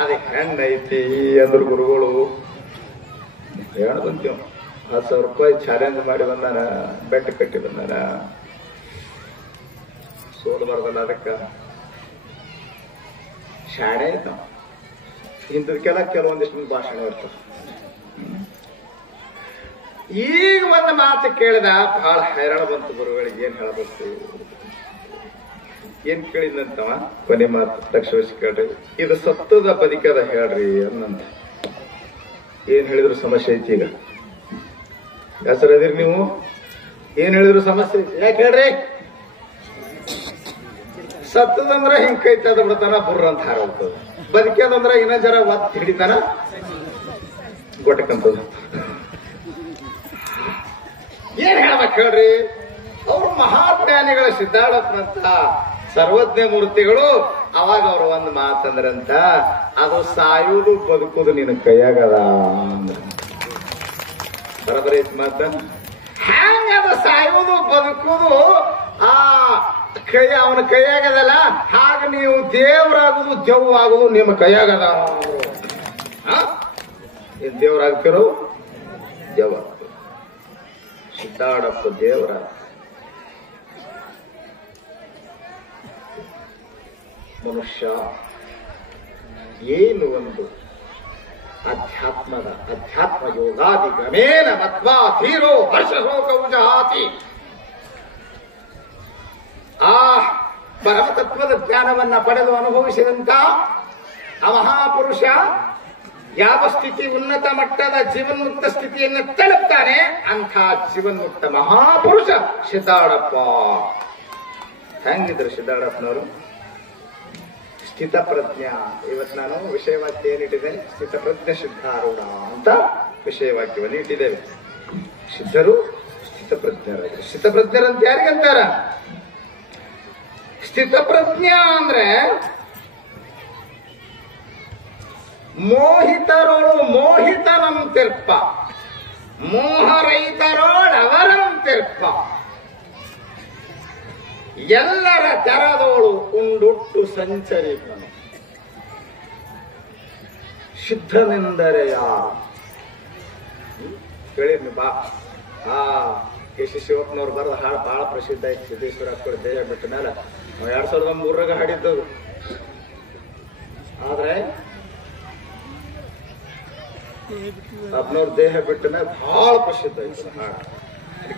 ಅದೇ ಹೆಣ್ಣೈತಿ ಅಂದ್ರು ಗುರುಗಳು. ಹೇಳದಂತೀವ 10,000 ರೂಪಾಯಿ ಚಾಲೆಂಜ್ ಮಾಡಿ ಬಂದಾನ, ಬೆಟ್ಟ ಕಟ್ಟಿ ಬಂದಾನ. ಸೋಲ್ಬಾರ್ದಲ್ಲ, ಅದಕ್ಕ ಶಾಣೆ ಐತ. ಇಂಥದಕ್ಕೆಲ್ಲ ಕೆಲವೊಂದಿಷ್ಟು ಭಾಷಣ ಇರ್ತಾವ. ಈಗ ಒಂದು ಮಾತು ಕೇಳಿದ ಬಹಳ ಹೈರಾಣ ಬಂತು ಗುರುಗಳಿಗೆ. ಏನ್ ಹೇಳಬೇಕು, ಏನ್ ಕೇಳಿದಂತವ ಕೊನೆ ಮಾತು ಲಕ್ಷ ಕೇಳ್ರಿ. ಇದು ಸತ್ತದ ಬದುಕದ ಹೇಳ್ರಿ ಅನ್ನಂತ. ಏನ್ ಹೇಳಿದ್ರು ಸಮಸ್ಯೆ ಐತಿ. ಈಗ ಹೆಸರದಿರಿ ನೀವು. ಏನ್ ಹೇಳಿದ್ರು ಸಮಸ್ಯೆ ಐತಿ. ಯಾಕೆ ಹೇಳ್ರಿ? ಸತ್ತದಂದ್ರ ಹಿಂಗ್ ಕೈ ತದ ಬಿಡ್ತಾನ, ಬುರ್ರ ಅಂತ ಹಾರೋಗ್ತದ. ಬದುಕ್ಯದಂದ್ರ ಇನ್ನ ಜರ ಒತ್ತು ಹಿಡಿತಾನ, ಗೊಟ್ಟಕ್ಕಂತದ. ಏನ್ ಹೇಳ್ಬೇಕು ಹೇಳ್ರಿ? ಅವ್ರು ಮಹಾಜ್ಞಾನಿಗಳ ಸಿದ್ಧಾರ್ಥನಂತ ಸರ್ವಜ್ಞ ಮೂರ್ತಿಗಳು. ಅವಾಗ ಅವ್ರು ಒಂದು ಮಾತಂದ್ರಂತ, ಅದು ಸಾಯುವುದು ಬದುಕುದು ನಿನ್ನ ಕೈಯಾಗದ ಅಂದ್ರ. ಬರಬರಿ ಐತಿ ಮಾತ. ಹ್ಯಾಂಗದ ಸಾಯೋದು ಬದುಕುದು ಆ ಕೈ ಅವನ ಕೈಯಾಗದಲ್ಲ, ಹಾಗ ನೀವು ದೇವರಾಗುದು ಜವ್ವ ಆಗುದು ನಿಮ್ಮ ಕೈಯಾಗದ. ದೇವರಾಗ್ತಿರೋ ಜವ್ವ. ಸಿದ್ದಾಡಪ್ಪ ದೇವರ ಮನುಷ್ಯ ಏನು ಒಂದು ಅಧ್ಯಾತ್ಮ ಯೋಗಾದಿ ಗಮೇನ ಮತ್ವಾ ಧೀರೋ ಹರ್ಷಶೋಕವು ಜಹಾತಿ. ಆ ಪರಮತತ್ವದ ಜ್ಞಾನವನ್ನ ಪಡೆದು ಅನುಭವಿಸಿದಂತ ಆ ಮಹಾಪುರುಷ ಯಾವ ಸ್ಥಿತಿ ಉನ್ನತ ಮಟ್ಟದ ಜೀವನ್ಮುಕ್ತ ಸ್ಥಿತಿಯನ್ನು ತಲುಪ್ತಾನೆ, ಅಂಥ ಜೀವನ್ಮುಕ್ತ ಮಹಾಪುರುಷ ಸಿದ್ದಾಡಪ್ಪ. ಹೆಂಗಿದ್ರು ಸಿದ್ದಾಡಪ್ಪನವರು? ಸ್ಥಿತಪ್ರಜ್ಞಾ. ಇವತ್ತು ನಾನು ವಿಷಯವಾಕ್ಯ ಏನಿಟ್ಟಿದ್ದೇನೆ? ಸ್ಥಿತಪ್ರಜ್ಞ ಸಿದ್ಧಾರೂಢ ಅಂತ ವಿಷಯವಾಕ್ಯವನ್ನು ಇಟ್ಟಿದ್ದೇವೆ. ಸಿದ್ಧರು ಸ್ಥಿತಪ್ರಜ್ಞರಾಗಿರು. ಸ್ಥಿತಪ್ರಜ್ಞರಂತ ಯಾರಿಗಂತಾರ? ಸ್ಥಿತಪ್ರಜ್ಞಾ ಅಂದ್ರೆ ಮೋಹಿತರೋಳು ಮೋಹಿತನಂತಿರ್ಪ, ಮೋಹರಹಿತರೋಳು ಅವರಂತಿರ್ಪ, ಎಲ್ಲರ ತೆರದೋಳು ಉಂಡುಟ್ಟು ಸಂಚರಿಪನು. ಸಿದ್ಧನೆಂದರೆ ಯಾರು ಕೇಳಿದ್ನಿ ಬಾ. ಕೆ.ಸಿ. ಶಿವಪ್ಪನವ್ರು ಬರೆದ ಹಾಡು ಬಹಳ ಪ್ರಸಿದ್ಧ ಐತಿ. ಸಿದ್ದೇಶ್ವರ ದೇಹ ಬಿಟ್ಟ ಮೇಲೆ 2003 ಹಾಡಿದ್ದವು. ಆದ್ರೆ ಅಪ್ಪನವ್ರ ದೇಹ ಬಿಟ್ಟ ಮೇಲೆ ಬಹಳ ಪ್ರಸಿದ್ಧ ಐತಿ ಹಾಡು.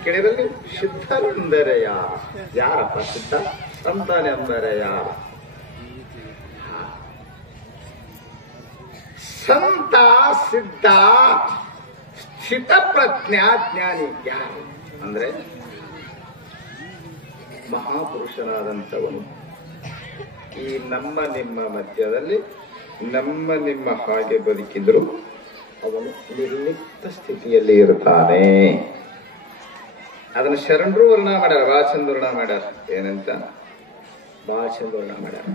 ಕೇಳಿರಲ್ಲಿ ಸಿದ್ಧರೆಂದರೆ ಯಾರು? ಯಾರಪ್ಪ ಸಿದ್ಧ? ಸಂತನೆಂದರೆ ಯಾರು? ಸಂತ, ಸಿದ್ಧ, ಸ್ಥಿತಪ್ರಜ್ಞಾ ಜ್ಞಾನಿ ಯಾರು ಅಂದ್ರೆ ಮಹಾಪುರುಷನಾದಂಥವನು ಈ ನಮ್ಮ ನಿಮ್ಮ ಮಧ್ಯದಲ್ಲಿ ನಮ್ಮ ನಿಮ್ಮ ಹಾಗೆ ಬದುಕಿದ್ರು ಅವನು ನಿರ್ಲಿಪ್ತ ಸ್ಥಿತಿಯಲ್ಲಿ ಇರ್ತಾನೆ. ಅದನ್ನ ಶರಣರು ವರ್ಣ ಮಾಡ್ಯಾರ, ಬಹಳ ಚಂದ ವರ್ಣ ಮಾಡ್ಯಾರ. ಏನಂತ ಬಹಳ ಚಂದ ವರ್ಣ ಮಾಡ್ಯಾರ.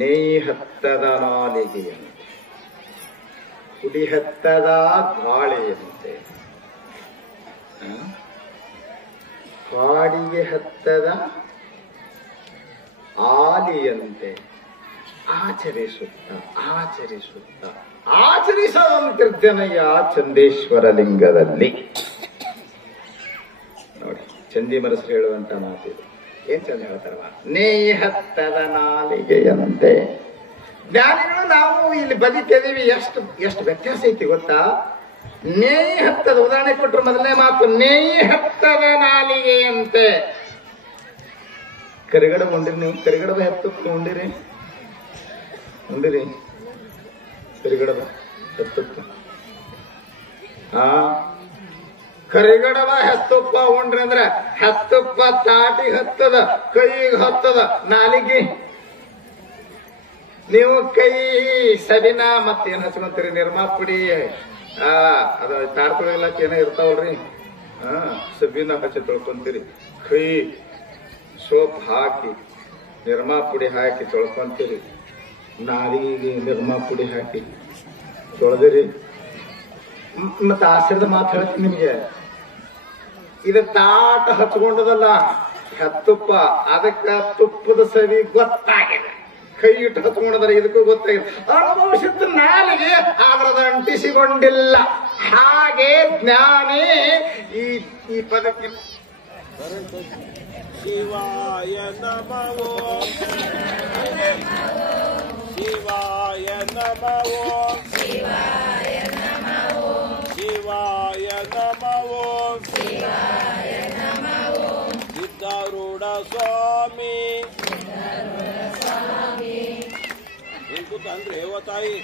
ನೇಯಿ ಹತ್ತದ ನಾಲಿಗೆಯಂತೆ, ಕುಡಿ ಹತ್ತದ ಗಾಳಿಯಂತೆ, ಕಾಡಿಗೆ ಹತ್ತದ ಆಲಿಯಂತೆ ಆಚರಿಸುವಂತಿರ್ತೇನಯ್ಯ ಚಂದೇಶ್ವರ ಲಿಂಗದಲ್ಲಿ. ನೋಡಿ, ಚಂದಿ ಮನಸ್ಸು ಹೇಳುವಂತ ಮಾತಿದು. ಏನ್ ಚಂದ ಹೇಳ್ತಾರವ? ನೇಯಿ ಹತ್ತದ ನಾಲಿಗೆಯಂತೆ. ಜ್ಞಾನಿಗಳು ನಾವು ಇಲ್ಲಿ ಬದುಕಿದೀವಿ, ಎಷ್ಟು ವ್ಯತ್ಯಾಸ ಐತಿ ಗೊತ್ತಾ? ನೇಯಿ ಹತ್ತದ ಉದಾಹರಣೆ ಕೊಟ್ಟರು. ಮೊದಲನೇ ಮಾತು ನೇಯಿ ಹತ್ತದ ನಾಲಿಗೆಯಂತೆ. ಕರಿಗಡಬ ಉಂಡಿರಿ ನೀವು? ಕರಿಗಡಬ ಹೆತ್ತುಪ್ಪು ಉಂಡಿರಿ? ಕರಿಗಡಬ ಹೆತ್ತುಪ್ಪು. ಕರಿಗಡಬ ಹೆತ್ತುಪ್ಪ ಉಂಡ್ರಿ ಅಂದ್ರೆ ಹೆತ್ತುಪ್ಪ ತಾಟಿಗೆ ಹತ್ತದ, ಕೈಗೆ ಹತ್ತದ, ನಾಲಿಗೆ. ನೀವು ಕೈ ಸಬಿನ ಮತ್ತೇನ್ ಹಚ್ಕೊಂತೀರಿ? ನಿರ್ಮಾ ಪುಡಿ, ಅದ ತಾಡ್ಕೊಳಕ್ ಏನೋ ಇರ್ತಾವಲ್ರಿ, ಸಬಿನ ಹಚ್ಚಿ ತೊಳ್ಕೊಂತೀರಿ. ಕೈ ಸೋಪ್ ಹಾಕಿ ನಿರ್ಮಾ ಪುಡಿ ಹಾಕಿ ತೊಳ್ಕೊಂತೀರಿ. ನಾಲಿಗೆ ನಿರ್ಮಾ ಪುಡಿ ಹಾಕಿ ತೊಳೆದಿರಿ. ಮತ್ತೆ ಆಶ್ಚರ್ಯದ ಮಾತು ಹೇಳ್ತೀನಿ ನಿಮ್ಗೆ. ಇದು ತಾಟ ಹಚ್ಕೊಂಡದಲ್ಲ ಹೆತ್ತುಪ್ಪ, ಅದಕ್ಕ ತುಪ್ಪದ ಸವಿ ಗೊತ್ತಾಗಿದೆ. ಕೈ ಇಟ್ಟು ಹತ್ಕೊಂಡದ್ರೆ ಇದಕ್ಕೂ ಗೊತ್ತಾಗಿದೆ. ಅನುಭವಿಸಿದ ನಾಲಿಗೆ ಆದ್ರದ ಅಂಟಿಸಿಕೊಂಡಿಲ್ಲ. ಹಾಗೆ ಜ್ಞಾನಿ ಈ ಪದಕ್ಕೆ ಶಿವಾಯ ನಮೋ, ಶಿವಾಯ ನಮೋ, ಶಿವಾಯ ನಮೋ, ಶಿವಾಯ ನಮೋ, ಶಿವಾಯ ನಮೋ. ಸಿದ್ಧಾರೂಢ ಸ್ವಾಮಿ ಅಂದ್ರೆ ತಾಯಿ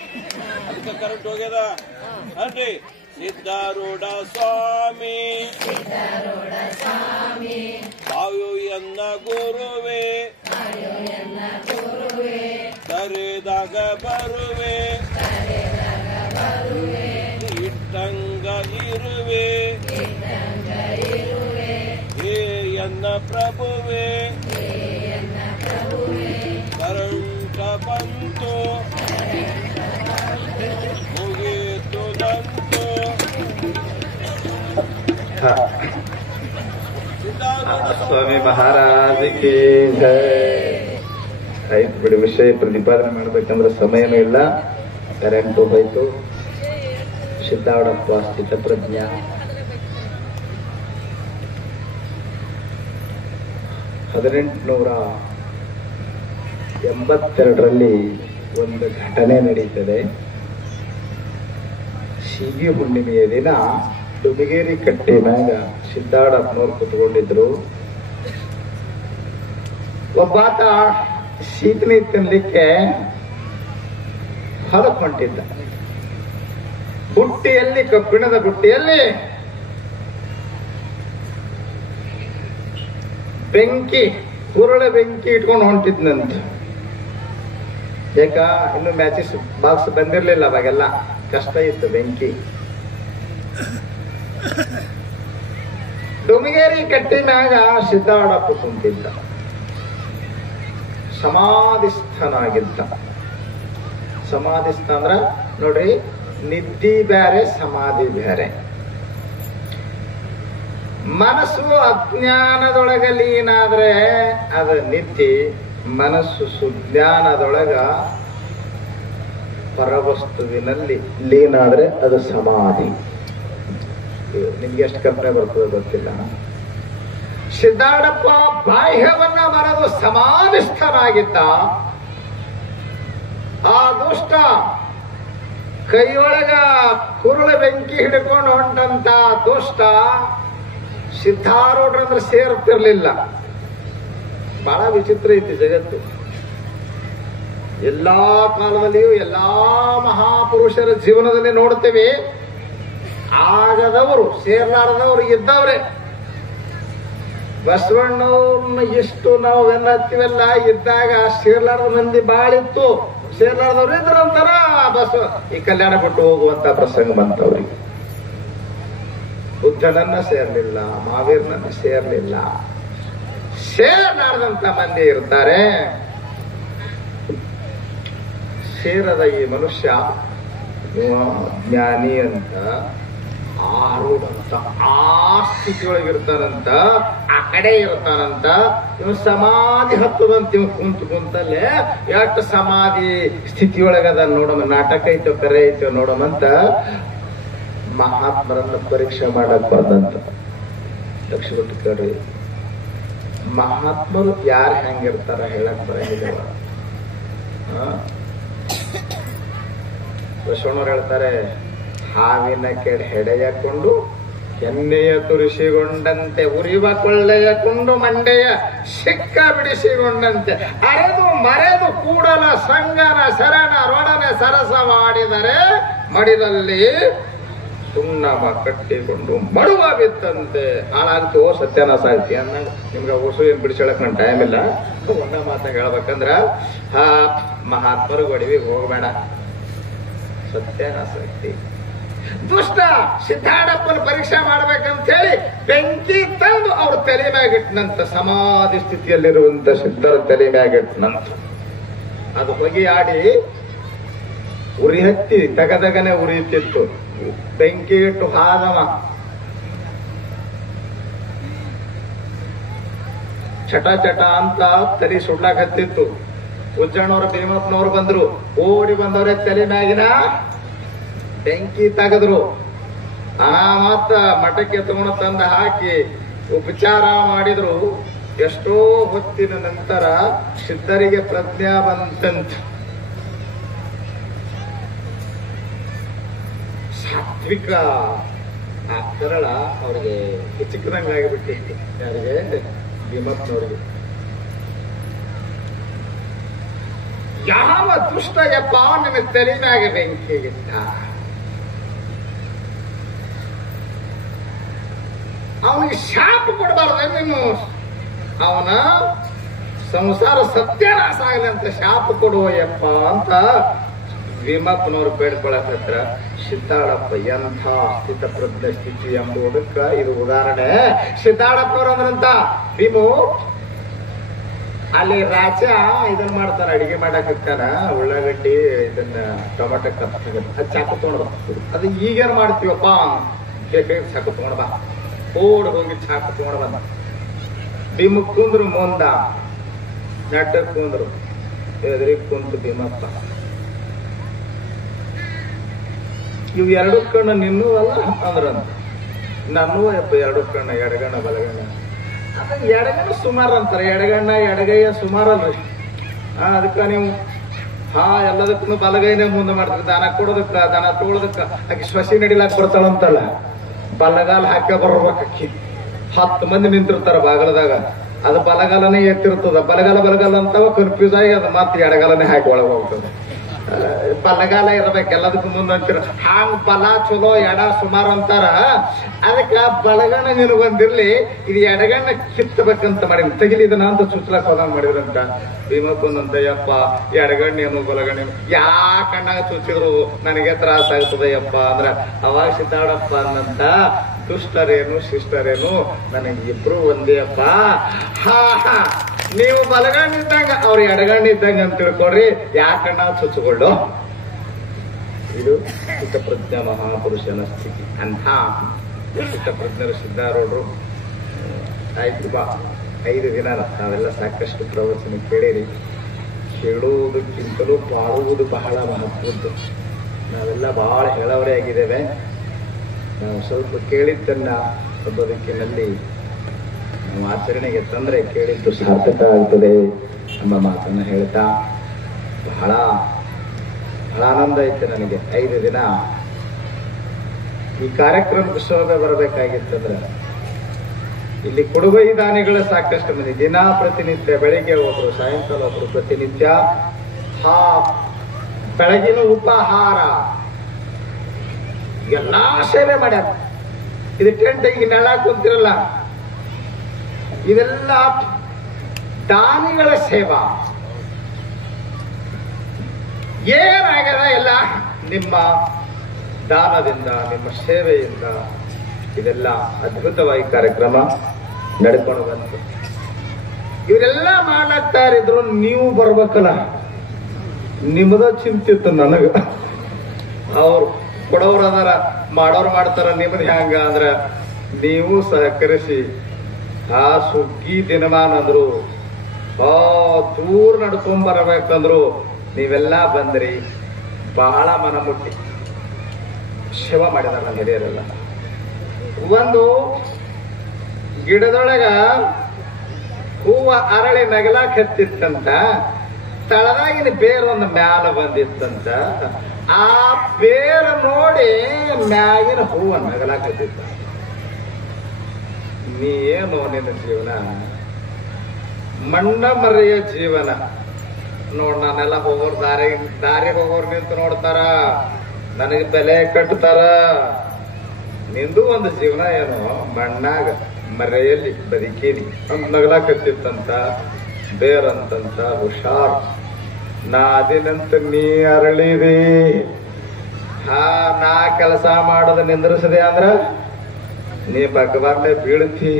ಅದಕ್ಕೆ ಕರೆಂಟ್ ಹೋಗ್ಯದ ಅಲ್ರಿ. ಸಿದ್ಧಾರೂಢ ಸ್ವಾಮಿ ವಾಯು ಎನ್ನ ಗುರುವೆ, ಕರೆದಾಗ ಬರುವೆ, ಇಟ್ಟಂಗ ಇರುವೆ, ಹೇ ಎನ್ನ ಪ್ರಭುವೆ, ಕರಂಟ ಬಂತು ಮುಗಿತು ನಂತು, ಸ್ವಾಮಿ ಮಹಾರಾಜಕ್ಕೆ ಜೈ. ಆಯ್ತು ಬಿಡಿ, ವಿಷಯ ಪ್ರತಿಪಾದನೆ ಮಾಡ್ಬೇಕಂದ್ರೆ ಸಮಯನೂ ಇಲ್ಲ, ಕರೆಂಟು ಹೋಯ್ತು. ಸಿದ್ದಾವಡಪ್ಪ ಸ್ಥಿತಪ್ರಜ್ಞ 1882ರಲ್ಲಿ ಒಂದು ಘಟನೆ ನಡೀತದೆ. ಸೀಗಿ ಹುಣ್ಣಿಮೆಯ ದಿನ ಡುಬಿಗೇರಿ ಕಟ್ಟೆ ಮ್ಯಾಗ ಸಿದ್ದಾಡಪ್ಪನವ್ರು ಕುತ್ಕೊಂಡಿದ್ರು. ಒಬ್ಬಾತ ಸೀತನಿ ತಿನ್ಲಿಕ್ಕೆ ಹೊಲಕ್ ಹೊಂಟಿದ್ದ. ಬುಟ್ಟಿಯಲ್ಲಿ, ಕಬ್ಬಿಣದ ಬುಟ್ಟಿಯಲ್ಲಿ ಬೆಂಕಿ, ಉರುಳೆ ಬೆಂಕಿ ಇಟ್ಕೊಂಡು ಹೊಂಟಿದ್ನಂತ. ಯಾಕ ಇನ್ನು ಮ್ಯಾಚಿಸ್ ಬಾಕ್ಸ್ ಬಂದಿರ್ಲಿಲ್ಲ, ಅವಾಗೆಲ್ಲ ಕಷ್ಟ ಇತ್ತು ಬೆಂಕಿ. ಡುಮಿಗೇರಿ ಕಟ್ಟಿ ಮ್ಯಾಗ ಸಿದ್ದಾಡಪ್ಪ ಕುಂತಿದ್ದ, ಸಮಾಧಿಸ್ಥನಾಗಿದ್ದ. ಸಮಾಧಿಸ್ಥ ಅಂದ್ರ ನೋಡ್ರಿ, ನಿದ್ದಿ ಬ್ಯಾರೆ, ಸಮಾಧಿ ಬ್ಯಾರೆ. ಮನಸ್ಸು ಅಜ್ಞಾನದೊಳಗ ಲೀನಾದ್ರೆ ಅದು ನಿದ್ದಿ, ಮನಸ್ಸು ಸುಜ್ಞಾನದೊಳಗ ಪರವಸ್ತುವಿನಲ್ಲಿ ಲೀನಾದ್ರೆ ಅದು ಸಮಾಧಿ. ನಿಮ್ಗೆ ಎಷ್ಟು ಕಲ್ಪನೆ ಬರ್ತದೆ ಗೊತ್ತಿಲ್ಲ. ಸಿದ್ದಾಡಪ್ಪ ಬಾಹ್ಯವನ್ನ ಮರೆದು ಸಮಾಧಿಸ್ಥನಾಗಿದ್ದ. ಆ ದುಷ್ಟ ಕೈಯೊಳಗ ಕುರುಳ ಬೆಂಕಿ ಹಿಡ್ಕೊಂಡು ಹೊಂಟಂತ ದುಷ್ಟ ಸಿದ್ಧಾರೂಢರಂದ್ರೆ ಸೇರ್ತಿರ್ಲಿಲ್ಲ. ಬಹಳ ವಿಚಿತ್ರ ಐತಿ ಜಗತ್ತು. ಎಲ್ಲಾ ಕಾಲದಲ್ಲಿಯೂ ಎಲ್ಲಾ ಮಹಾಪುರುಷರ ಜೀವನದಲ್ಲಿ ನೋಡ್ತೇವೆ, ಆಗದವರು, ಸೇರ್ಲಾರದವರು ಇದ್ದವ್ರೆ. ಬಸವಣ್ಣವ್ರನ್ನ ಎಷ್ಟು ನಾವು ಬೆನ್ನತ್ತಿವೆಲ್ಲ ಇದ್ದಾಗ ಸೇರ್ಲಾರದ ಮಂದಿ ಬಾಳಿತ್ತು, ಸೇರ್ಲಾರದವ್ರು ಇದ್ರಂತಾರ ಬಸವ ಈ ಕಲ್ಯಾಣ ಬಿಟ್ಟು ಹೋಗುವಂತ ಪ್ರಸಂಗ ಬಂತವ್ರಿಗೆ. ಬುದ್ಧನನ್ನ ಸೇರ್ಲಿಲ್ಲ, ಮಹಾವೀರನನ್ನ ಸೇರ್ಲಿಲ್ಲ, ಸೇರ್ಲಾರ್ದಂತ ಮಂದಿ ಇರ್ತಾರೆ. ಸೇರದ ಈ ಮನುಷ್ಯ ಜ್ಞಾನಿ ಅಂತ, ಆರೂಢಂತ, ಆ ಸ್ಥಿತಿಯೊಳಗಿರ್ತಾನಂತ, ಆ ಕಡೆ ಇರ್ತಾನಂತ. ಇವ್ ಸಮಾಧಿ ಹತ್ತದಂತ ಇವ್ ಕುಂತಲ್ಲೇ ಎಷ್ಟು ಸಮಾಧಿ ಸ್ಥಿತಿಯೊಳಗದ ನೋಡಮ್ಮ. ನಾಟಕ ಐತೋ ಕರೆ ಐತೋ ನೋಡಮಂತ ಮಹಾತ್ಮರನ್ನ ಪರೀಕ್ಷೆ ಮಾಡಕ್ ಬಂದಂತ. ಲಕ್ಷ ಬಿಟ್ಟು ಕೇಳ್ರಿ, ಮಹಾತ್ಮರು ಯಾರು ಹೆಂಗಿರ್ತಾರ ಹೇಳಕ್ ಬರಂಗಿಲ್ಲ. ಬಸವಣ್ಣವ್ರು ಹೇಳ್ತಾರೆ, ಹಾವಿನ ಕೆಡೆ ಹೆಡೆಯಕೊಂಡು ಕೆನ್ನೆಯ ತುರಿಸಿಗೊಂಡಂತೆ, ಉರಿವ ಕೊಳ್ಳೆಯಕೊಂಡು ಮಂಡೆಯ ಸಿಕ್ಕ ಬಿಡಿಸಿಕೊಂಡಂತೆ, ಅರೆದು ಮರೆದು ಕೂಡಲ ಸಂಗನ ಶರಣರೊಡನೆ ಸರಸವಾಡಿದರೆ ಮಡಿದಲ್ಲಿ ಸುಣ್ಣವ ಕಟ್ಟಿಕೊಂಡು ಮಡುವ ಬಿತ್ತಂತೆ. ಹಾಳಾಗ್ತು ಸತ್ಯನಾಶ ಆಗ್ತಿ ಅನ್ನ. ನಿಮ್ಗೆ ಹೊಸು ಏನ್ ಬಿಡಿಸಳಕ್ ನನ್ ಟೈಮ್ ಇಲ್ಲ. ಒಂದ ಮಾತಾಗ ಹೇಳ್ಬೇಕಂದ್ರ ಮಹಾತ್ಮರು ಗಡಿವಿಗೆ ಹೋಗ್ಬೇಡ, ಸತ್ಯನಾಶ ಆಗ್ತಿ. ದುಷ್ಟ ಸಿದ್ದಾಡಪ್ಪನ ಪರೀಕ್ಷೆ ಮಾಡ್ಬೇಕಂತ ಹೇಳಿ ಬೆಂಕಿ ತಂದು ಅವ್ರ ತಲೆ ಮ್ಯಾಗಿಟ್ನಂತ. ಸಮಾಧಿ ಸ್ಥಿತಿಯಲ್ಲಿರುವಂತ ಸಿದ್ಧರ ತಲೆ ಮ್ಯಾಗಿಟ್ನಂತ. ಅದು ಹೊಗೆ ಆಡಿ ಉರಿ ಹತ್ತಿ ತಗದಗನೆ ಉರಿಯುತ್ತಿತ್ತು. ಬೆಂಕಿ ಇಟ್ಟು ಹಾದವ ಚಟ ಚಟ ಅಂತ ತಲೆ ಸುಡ್ಲಾಕ್ ಹತ್ತಿತ್ತು. ಉಜ್ಜಣ್ಣವ್ರ ಭೀಮಪ್ಪನವ್ರು ಬಂದ್ರು, ಓಡಿ ಬಂದವ್ರೆ ತಲೆ ಮ್ಯಾಗಿನ ಬೆಂಕಿ ತೆಗೆದ್ರು. ಮತ್ತ ಮಠಕ್ಕೆ ತಗೊಂಡು ತಂದು ಹಾಕಿ ಉಪಚಾರ ಮಾಡಿದ್ರು. ಎಷ್ಟೋ ಹೊತ್ತಿನ ನಂತರ ಸಿದ್ಧರಿಗೆ ಪ್ರಜ್ಞಾ ಬಂತಂತ. ಸಾತ್ವಿಕ ಆ ಕರಳ ಅವ್ರಿಗೆ ಚಿಕ್ಕದಂಗಾಗಿಬಿಟ್ಟಿತ್ತು. ಯಾರಿಗೆ? ಭೀಮಪ್ಪನವ್ರಿಗೆ. ಯಾವ ದುಷ್ಟ ಯಪ್ಪ ನಿನ್ನ ತಲೆ ಮ್ಯಾಗ ಬೆಂಕಿಗಿಟ್ಟ? ಅವನಿಗೆ ಶಾಪ ಕೊಡಬಾರ್ದ ನೀನು? ಅವನ ಸಂಸಾರ ಸತ್ಯನಾಶ ಆಗಲಿ ಅಂತ ಶಾಪ ಕೊಡುವ ಯಪ್ಪ ಅಂತ ಭೀಮಪ್ಪನವರು ಬೇಡ್ಕೊಳಕ್ ಹತ್ರ. ಸಿದ್ದಾಡಪ್ಪ ಎಂಥ ಸ್ಥಿತಪ್ರಜ್ಞ ಸ್ಥಿತಿ ಎಂಬುದಕ್ಕ ಇದು ಉದಾಹರಣೆ. ಸಿದ್ದಾಡಪ್ಪನವ್ರು ಅಂದ್ರಂತ, ಭೀಮು ಅಲ್ಲಿ ರಾಜ ಇದನ್ನ ಮಾಡ್ತಾರ, ಅಡಿಗೆ ಮಾಡಕ್ ಇರ್ತಾರ, ಉಳ್ಳಾಗಡ್ಡಿ ಇದನ್ನ ಟೊಮೆಟೊ ಕತ್ತ ಚಾಕು ತಗೊಂಡ್ ಅದು ಈಗೇನ್ ಮಾಡ್ತೀವಪ್ಪ, ಚಾಕು ತಗೊಂಡ್ ಬಾ. ಓಡ್ ಹೋಗಿ ಚಾಕು ತಗೊಂಡು ಬಂದ. ಭೀಮಕ್ ಕುಂದ್ರು ಮುಂದ, ನಟಕ್ ಕುಂದ್ರು, ಎದುರಿಗೆ ಕುಂತು ಭೀಮಪ್ಪ. ಇವು ಎರಡು ಕಣ್ಣು ನಿನ್ನೂ ಅಲ್ಲ ಅಂದ್ರಂತ. ನನ್ನೂ ಎರಡು ಕಣ್ಣ, ಎಡಗಣ್ಣ ಬಲಗಣ್ಣ. ಅದಕ್ಕೆ ಎಡಗಣ್ಣ ಸುಮಾರು ಅಂತಾರೆ, ಎಡಗಣ್ಣ ಎಡಗೈಯ ಸುಮಾರಲ್ರಿ. ಅದಕ್ಕ ನೀವು ಎಲ್ಲದಕ್ಕೂ ಬಲಗೈನೇ ಮುಂದೆ ಮಾಡ್ತಾರೆ. ದನ ಕೊಡೋದಕ್ಕ, ದನ ತೊಗೊಳೋದಕ್ಕ. ಆಕಿ ಸೊಸಿ ನಡಿಲಾಕ್ ಬರ್ತಾಳಂತಲ್ಲ, ಬಲಗಾಲ ಹಾಕ ಬರ್ಬೇಕಿ. 10 ಮಂದಿ ನಿಂತಿರ್ತಾರ ಬಾಗಲದಾಗ, ಅದು ಬಲಗಾಲನೇ ಎತ್ತಿರ್ತದ. ಬಲಗಾಲ ಅಂತಾವ ಕನ್ಫ್ಯೂಸ್ ಆಗಿ ಅದು ಮತ್ತೆ ಎಡಗಾಲನೇ ಹಾಕಿ ಒಳಗೆ ಹೋಗ್ತದೆ. ಬಲಗಾಲ ಇರ್ಬೇಕು ಎಲ್ಲದಕ್ಕೂ ಮುಂದೆ ಅಂತೀರ. ಹಾಂಗ್ ಬಲ ಚಲೋ ಎಡ ಸುಮಾರು ಅಂತಾರ. ಅದಕ್ಕ ಬಲಗಣ್ಣ ನಿನಗೊಂದಿರ್ಲಿ, ಇದು ಎಡಗಣ್ಣ ಕಿತ್ತಬೇಕಂತ ಮಾಡಿ ತೆಗಿಲಿದನ ಅಂತ ಸುತ್ತಲಕ್ ಹೋದಂಗ್ ಮಾಡಿದ್ರಂತ. ಭೀಮಪ್ಪನಂತ ಯಪ್ಪ ಎಡಗಣ್ಣೇನು ಬಲಗಣ್ಣೇನು ಯಾ ಕಣ್ಣಾಗ ಚುಚ್ಚಿದ್ರು ನನಗೆ ತ್ರಾಸ ಆಗ್ತದೆ ಯಪ್ಪ ಅಂದ್ರ, ಅವಾಗ ಸಿದ್ದಾಡಪ್ಪ ಅನ್ನಂತ, ದುಷ್ಟರೇನು ಶಿಷ್ಟರೇನು ನನಗೆ ಇಬ್ರು ಒಂದೇ ಅಪ್ಪ. ನೀವು ಬಲಗಣ್ಣಿದ್ದಂಗ ಅವ್ರ ಎಡಗಣ್ಣಿದ್ದಂಗ ಅಂತ ತಿಳ್ಕೊಡ್ರಿ, ಯಾಕಣ್ಣ ಚುಚ್ಚುಕೊಳ್ಳು. ಇದು ಚಿತ್ತಪ್ರಜ್ಞ ಮಹಾಪುರುಷನ ಸ್ಥಿತಿ. ಅಂಥ ಚಿತ್ತಪ್ರಜ್ಞರು ಸಿದ್ಧಾರೂಢರು. ಆಯ್ತು ಬಾ, 5 ದಿನ ನಾವೆಲ್ಲ ಸಾಕಷ್ಟು ಪ್ರವಚನ ಕೇಳಿರಿ. ಕೇಳುವುದಕ್ಕಿಂತಲೂ ಬಾಳುವುದು ಬಹಳ ಮಹತ್ವದ್ದು. ನಾವೆಲ್ಲ ಬಹಳ ಹೇಳವರೇ ಆಗಿದ್ದೇವೆ. ನಾವು ಸ್ವಲ್ಪ ಕೇಳಿದ್ದನ್ನ ಬದುಕಿನಲ್ಲಿ ನಾವು ಆಚರಣೆಗೆ ತಂದ್ರೆ ಕೇಳಿದ್ದು ಸಾರ್ಥಕ ಆಗ್ತದೆ ಎಂಬ ಮಾತನ್ನ ಹೇಳ್ತಾ, ಬಹಳ ಬಹಳ ಆನಂದ ಐತೆ ನನಗೆ. 5 ದಿನ ಈ ಕಾರ್ಯಕ್ರಮಕ್ಕೆ ಶೋಭೆ ಬರಬೇಕಾಗಿತ್ತಂದ್ರೆ ಇಲ್ಲಿ ಕೊಡುಗೈ ದಾನಿಗಳು ಸಾಕಷ್ಟು ಮಂದಿ ದಿನ ಪ್ರತಿನಿತ್ಯ ಬೆಳಿಗ್ಗೆ ಒಬ್ರು, ಸಾಯಂಕಾಲ ಒಬ್ರು, ಪ್ರತಿನಿತ್ಯ ಬೆಳಗಿನ ಉಪಹಾರ ಎಲ್ಲಾ ಸೇವೆ ಮಾಡ್ಯಾರ. ಇದು ಟೆಂಟ್ ಈಗ ನೆಳ ಕುಂತಿರಲ್ಲ, ಇದೆಲ್ಲ ದಾನಿಗಳ ಸೇವಾ. ಏನಾಗ್ಯದ ಎಲ್ಲ ನಿಮ್ಮ ದಾನದಿಂದ, ನಿಮ್ಮ ಸೇವೆಯಿಂದ ಇದೆಲ್ಲ ಅದ್ಭುತವಾಗಿ ಕಾರ್ಯಕ್ರಮ ನಡ್ಕೊಂಡು ಬಂತು. ಇವರೆಲ್ಲ ಮಾಡ್ಲಾಗ್ತಾ ಇದ್ರು, ನೀವು ಬರ್ಬೇಕಲ್ಲ. ನಿಮ್ಮದ ಚಿಂತಿತ್ತು ನನಗ. ಅವ್ರು ಕೊಡೋರು ಅದಾರ, ಮಾಡೋರು ಮಾಡ್ತಾರ, ನಿಮ್ಮದು ಹ್ಯಾಂಗ ಅಂದ್ರ ನೀವು ಸಹಕರಿಸಿ ಆ ಸುಗ್ಗಿ ದಿನಮಾನ ಅಂದ್ರು ದೂರ ನಡ್ಕೊಂಡ್ ಬರಬೇಕಂದ್ರು ನೀವೆಲ್ಲ ಬಂದ್ರಿ. ಬಹಳ ಮನಮುಟ್ಟಿ ಸೇವಾ ಮಾಡಿದಾರ ನಮ್ಮ ಹಿರಿಯರೆಲ್ಲ. ಒಂದು ಗಿಡದೊಳಗ ಹೂವ ಅರಳಿ ನಗಲಾಕ್ ಹತ್ತಿತ್ತಂತ, ತಳದಾಗಿನ ಬೇರೊಂದು ಮ್ಯಾಲ ಬಂದಿತ್ತಂತ. ಆ ಬೇರ ನೋಡಿ ಮ್ಯಾಗಿನ ಹೂವ ನಗಲಾಕ್ ಹತ್ತಿತ್ತ. ನೀ ಏನು ನಿನ್ನ ಜೀವನ ಮಣ್ಣ ಮರೆಯ ಜೀವನ. ನೋಡ್, ನಾನೆಲ್ಲ ಹೋಗೋರ್ ದಾರಿ ಹೋಗೋರ್ ನಿಂತು ನೋಡ್ತಾರ, ನನಗೆ ಬೆಲೆ ಕಟ್ತಾರ. ನಿಂದು ಒಂದು ಜೀವನ ಏನು ಮಣ್ಣಾಗ ಮರೆಯಲ್ಲಿ ಬದುಕೇನಿ ಅಂತ ನಗಲಾಕತ್ತಿತ್ತಂತ. ಬೇರಂತಂತ ಹುಷಾರ್, ನಾ ಅದಿನಂತ ನೀ ಅರಳಿದಿ. ನಾ ಕೆಲಸ ಮಾಡೋದು ನಿಂದ್ರಿಸದೆ ಅಂದ್ರ ನೀ ಭಗವಾನ್ನೇ ಬೀಳ್ತಿ.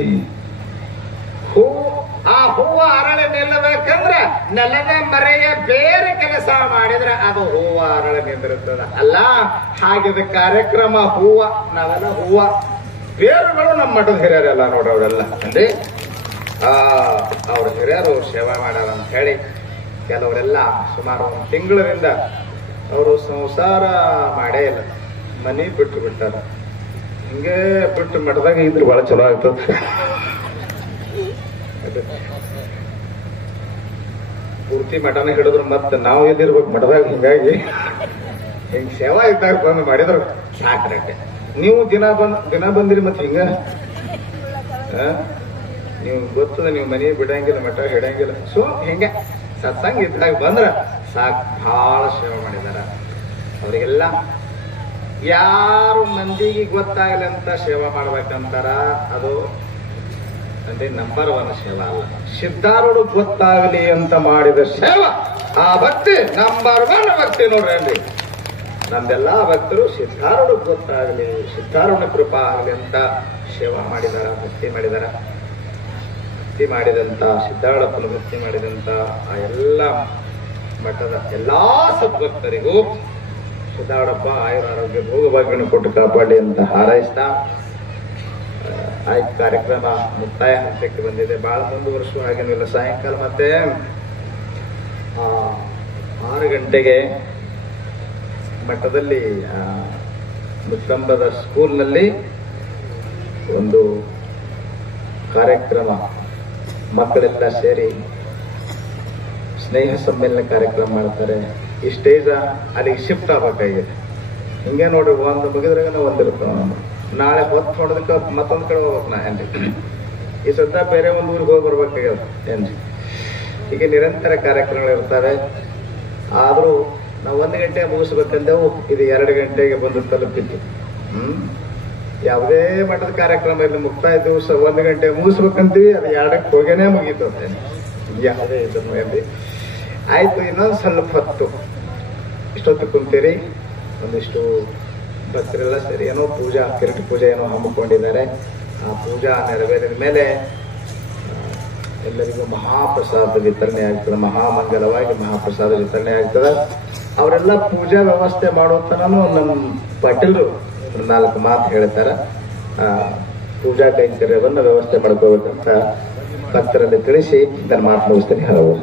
ಆ ಹೂವ ಅರಳಿ ನಿಲ್ಲಬೇಕಂದ್ರ ನೆಲದ ಮರೆಯ ಬೇರೆ ಕೆಲಸ ಮಾಡಿದ್ರೆ ಅದು ಹೂವ ಅರಳಿ ನಿಂದಿರ್ತದ ಅಲ್ಲ. ಹಾಗಿದ ಕಾರ್ಯಕ್ರಮ ಹೂವ, ನಾವೆಲ್ಲ ಹೂವ. ಬೇರುಗಳು ನಮ್ಮ ಮಠದ ಹಿರಿಯರೆಲ್ಲ ನೋಡ್ರಿ, ಅವರೆಲ್ಲ ಅಂದ್ರೆ ಅವ್ರ ಹಿರಿಯರು ಸೇವಾ ಮಾಡ್ಯಾರ ಅಂತ ಹೇಳಿ ಕೆಲವರೆಲ್ಲ ಸುಮಾರು 1 ತಿಂಗಳಿಂದ ಅವರು ಸಂಸಾರ ಮಾಡೇ ಇಲ್ಲ, ಮನಿ ಬಿಟ್ಟು ಬಿಟ್ಟಾರ. ಹಿಂಗೆ ಬಿಟ್ಟು ಮಠದಾಗ ಇದ್ರೆ ಬಹಳ ಚಲೋ ಆಗ್ತದ. ಪೂರ್ತಿ ಮಠನ ಹಿಡಿದ್ರು ಮತ್ತೆ ನಾವು ಎಲ್ಲಿರ್ಬೇಕು ಮಠದಾಗ. ಹಿಂಗಾಗಿ ಹಿಂಗ್ ಸೇವಾ ಇದ್ದಾಗ ಬಂದು ಮಾಡಿದ್ರು ಸಾಕ್ರಟ್ಟೆ. ನೀವು ದಿನ ಬಂದಿರಿ ಮತ್ತೆ ಹಿಂಗ ನೀವು ಗೊತ್ತದ, ನೀವು ಮನೆ ಬಿಡಂಗಿಲ್ಲ, ಮಠ ಹಿಡಂಗಿಲ್ಲ. ಸೊ ಹಿಂಗ ಸತ್ಸಂಗ ಇದ್ದಾಗ ಬಂದ್ರ ಸಾಕ್. ಬಹಳ ಸೇವೆ ಮಾಡಿದಾರ. ಅವರಿಗೆಲ್ಲ ಯಾರು ಮಂದಿಗೆ ಗೊತ್ತಾಗಲಿ ಅಂತ ಸೇವಾ ಮಾಡ್ಬೇಕಂತಾರ, ಅದು ಅಂದ್ರೆ ನಂಬರ್ 1 ಸೇವಾ ಅಲ್ಲ. ಸಿದ್ಧಾರೂಢ ಗೊತ್ತಾಗಲಿ ಅಂತ ಮಾಡಿದ ಸೇವಾ, ಆ ಭಕ್ತಿ ನಂಬರ್ 1 ಭಕ್ತಿ ನೋಡ್ರಿ. ನಮ್ದೆಲ್ಲಾ ಭಕ್ತರು ಸಿದ್ಧಾರೂಢ ಗೊತ್ತಾಗಲಿ, ಸಿದ್ಧಾರೂಢ ಕೃಪಾ ಆಗಲಿ ಅಂತ ಸೇವಾ ಮಾಡಿದಾರ, ಭಕ್ತಿ ಮಾಡಿದಾರ. ಭಕ್ತಿ ಮಾಡಿದಂತ ಸಿದ್ಧಾರೂಢಪ್ಪನ ಭಕ್ತಿ ಮಾಡಿದಂತ ಆ ಎಲ್ಲ ಮಠದ ಎಲ್ಲಾ ಸದ್ಭಕ್ತರಿಗೂ ಸಿದ್ಧಾರೂಢಪ್ಪ ಆಯುರ ಆರೋಗ್ಯ ಭೋಗ ಭಾಗ್ಯವನ್ನು ಕೊಟ್ಟು ಕಾಪಾಡಿ ಅಂತ ಹಾರೈಸ್ತಾ ಆಯ್ತು, ಕಾರ್ಯಕ್ರಮ ಮುಕ್ತಾಯ ಹಂತಕ್ಕೆ ಬಂದಿದೆ. ಬಹಳ ಮುಂದುವರಿಸುವ ಹಾಗೇನಿಲ್ಲ. ಸಾಯಂಕಾಲ ಮತ್ತೆ 6 ಗಂಟೆಗೆ ಮಠದಲ್ಲಿ ಮುತ್ತಂಬದ ಸ್ಕೂಲ್ನಲ್ಲಿ ಒಂದು ಕಾರ್ಯಕ್ರಮ, ಮಕ್ಕಳೆಲ್ಲ ಸೇರಿ ಸ್ನೇಹ ಸಮ್ಮೇಳನ ಕಾರ್ಯಕ್ರಮ ಮಾಡ್ತಾರೆ. ಈ ಸ್ಟೇಜ ಅಲ್ಲಿಗೆ ಶಿಫ್ಟ್ ಆಗ್ಬೇಕಾಗಿದೆ. ಹಿಂಗೆ ನೋಡಿ, ಒಂದು ಮುಗಿದ್ರಾಗ ಒಂದಿರ್ತಾವ. ನಾಳೆ ಹೊತ್ತು ಹೊಡೆದಕ್ಕೆ ಮತ್ತೊಂದು ಕಡೆ ಹೋಗ್ಬೇಕು. ನಾ ಏನ್ರಿ ಈ ಸದ್ದ ಬೇರೆ ಒಂದು ಊರಿಗೆ ಹೋಗಿ ಬರ್ಬೇಕಾಗ್ಯದ ಏನ್ರಿ. ಹೀಗೆ ನಿರಂತರ ಕಾರ್ಯಕ್ರಮಗಳು ಇರ್ತವೆ. ಆದರೂ ನಾವು 1 ಗಂಟೆಗೆ ಮುಗಿಸ್ಬೇಕಂದೆವು, ಇದು 2 ಗಂಟೆಗೆ ಬಂದು ತಲುಪಿತ್ತು. ಯಾವುದೇ ಮಟ್ಟದ ಕಾರ್ಯಕ್ರಮ ಇಲ್ಲಿ ಮುಕ್ತಾಯ ದಿವಸ 1 ಗಂಟೆಗೆ ಮುಗಿಸ್ಬೇಕಂತೀವಿ, ಅದು 2ಕ್ಕೆ ಹೋಗೇನೆ ಮುಗೀತು ಅಂತ ಯಾವುದೇ ಇದನ್ನು ಎಲ್ಲಿ ಆಯ್ತು. ಇನ್ನೊಂದು ಸ್ವಲ್ಪ ಹೊತ್ತು ಇಷ್ಟೊತ್ತು ಕುಂತೀರಿ. ಒಂದಿಷ್ಟು ಭಕ್ತರೆಲ್ಲ ಸೇರಿ ಏನೋ ಪೂಜಾ, ಕಿರೀಟ ಪೂಜೆ ಏನೋ ಹಮ್ಮಿಕೊಂಡಿದ್ದಾರೆ. ಆ ಪೂಜಾ ನೆರವೇರಿದ ಮೇಲೆ ಎಲ್ಲರಿಗೂ ಮಹಾಪ್ರಸಾದ ವಿತರಣೆ ಆಗ್ತದೆ. ಮಹಾಮಂಗಲವಾಗಿ ಮಹಾಪ್ರಸಾದ ವಿತರಣೆ ಆಗ್ತದೆ. ಅವರೆಲ್ಲ ಪೂಜಾ ವ್ಯವಸ್ಥೆ ಮಾಡುವಂತನೂ ನಮ್ಮ ಪಾಟೀಲರು 4 ಮಾತು ಹೇಳ್ತಾರೆ. ಪೂಜಾ ಕೈಂಕರ್ಯವನ್ನು ವ್ಯವಸ್ಥೆ ಮಾಡ್ಕೋಬೇಕಂತ ಭಕ್ತರಲ್ಲಿ ತಿಳಿಸಿ ನನ್ನ ಮಾತು ಮುಗಿಸ್ತೀನಿ. ಹಲವು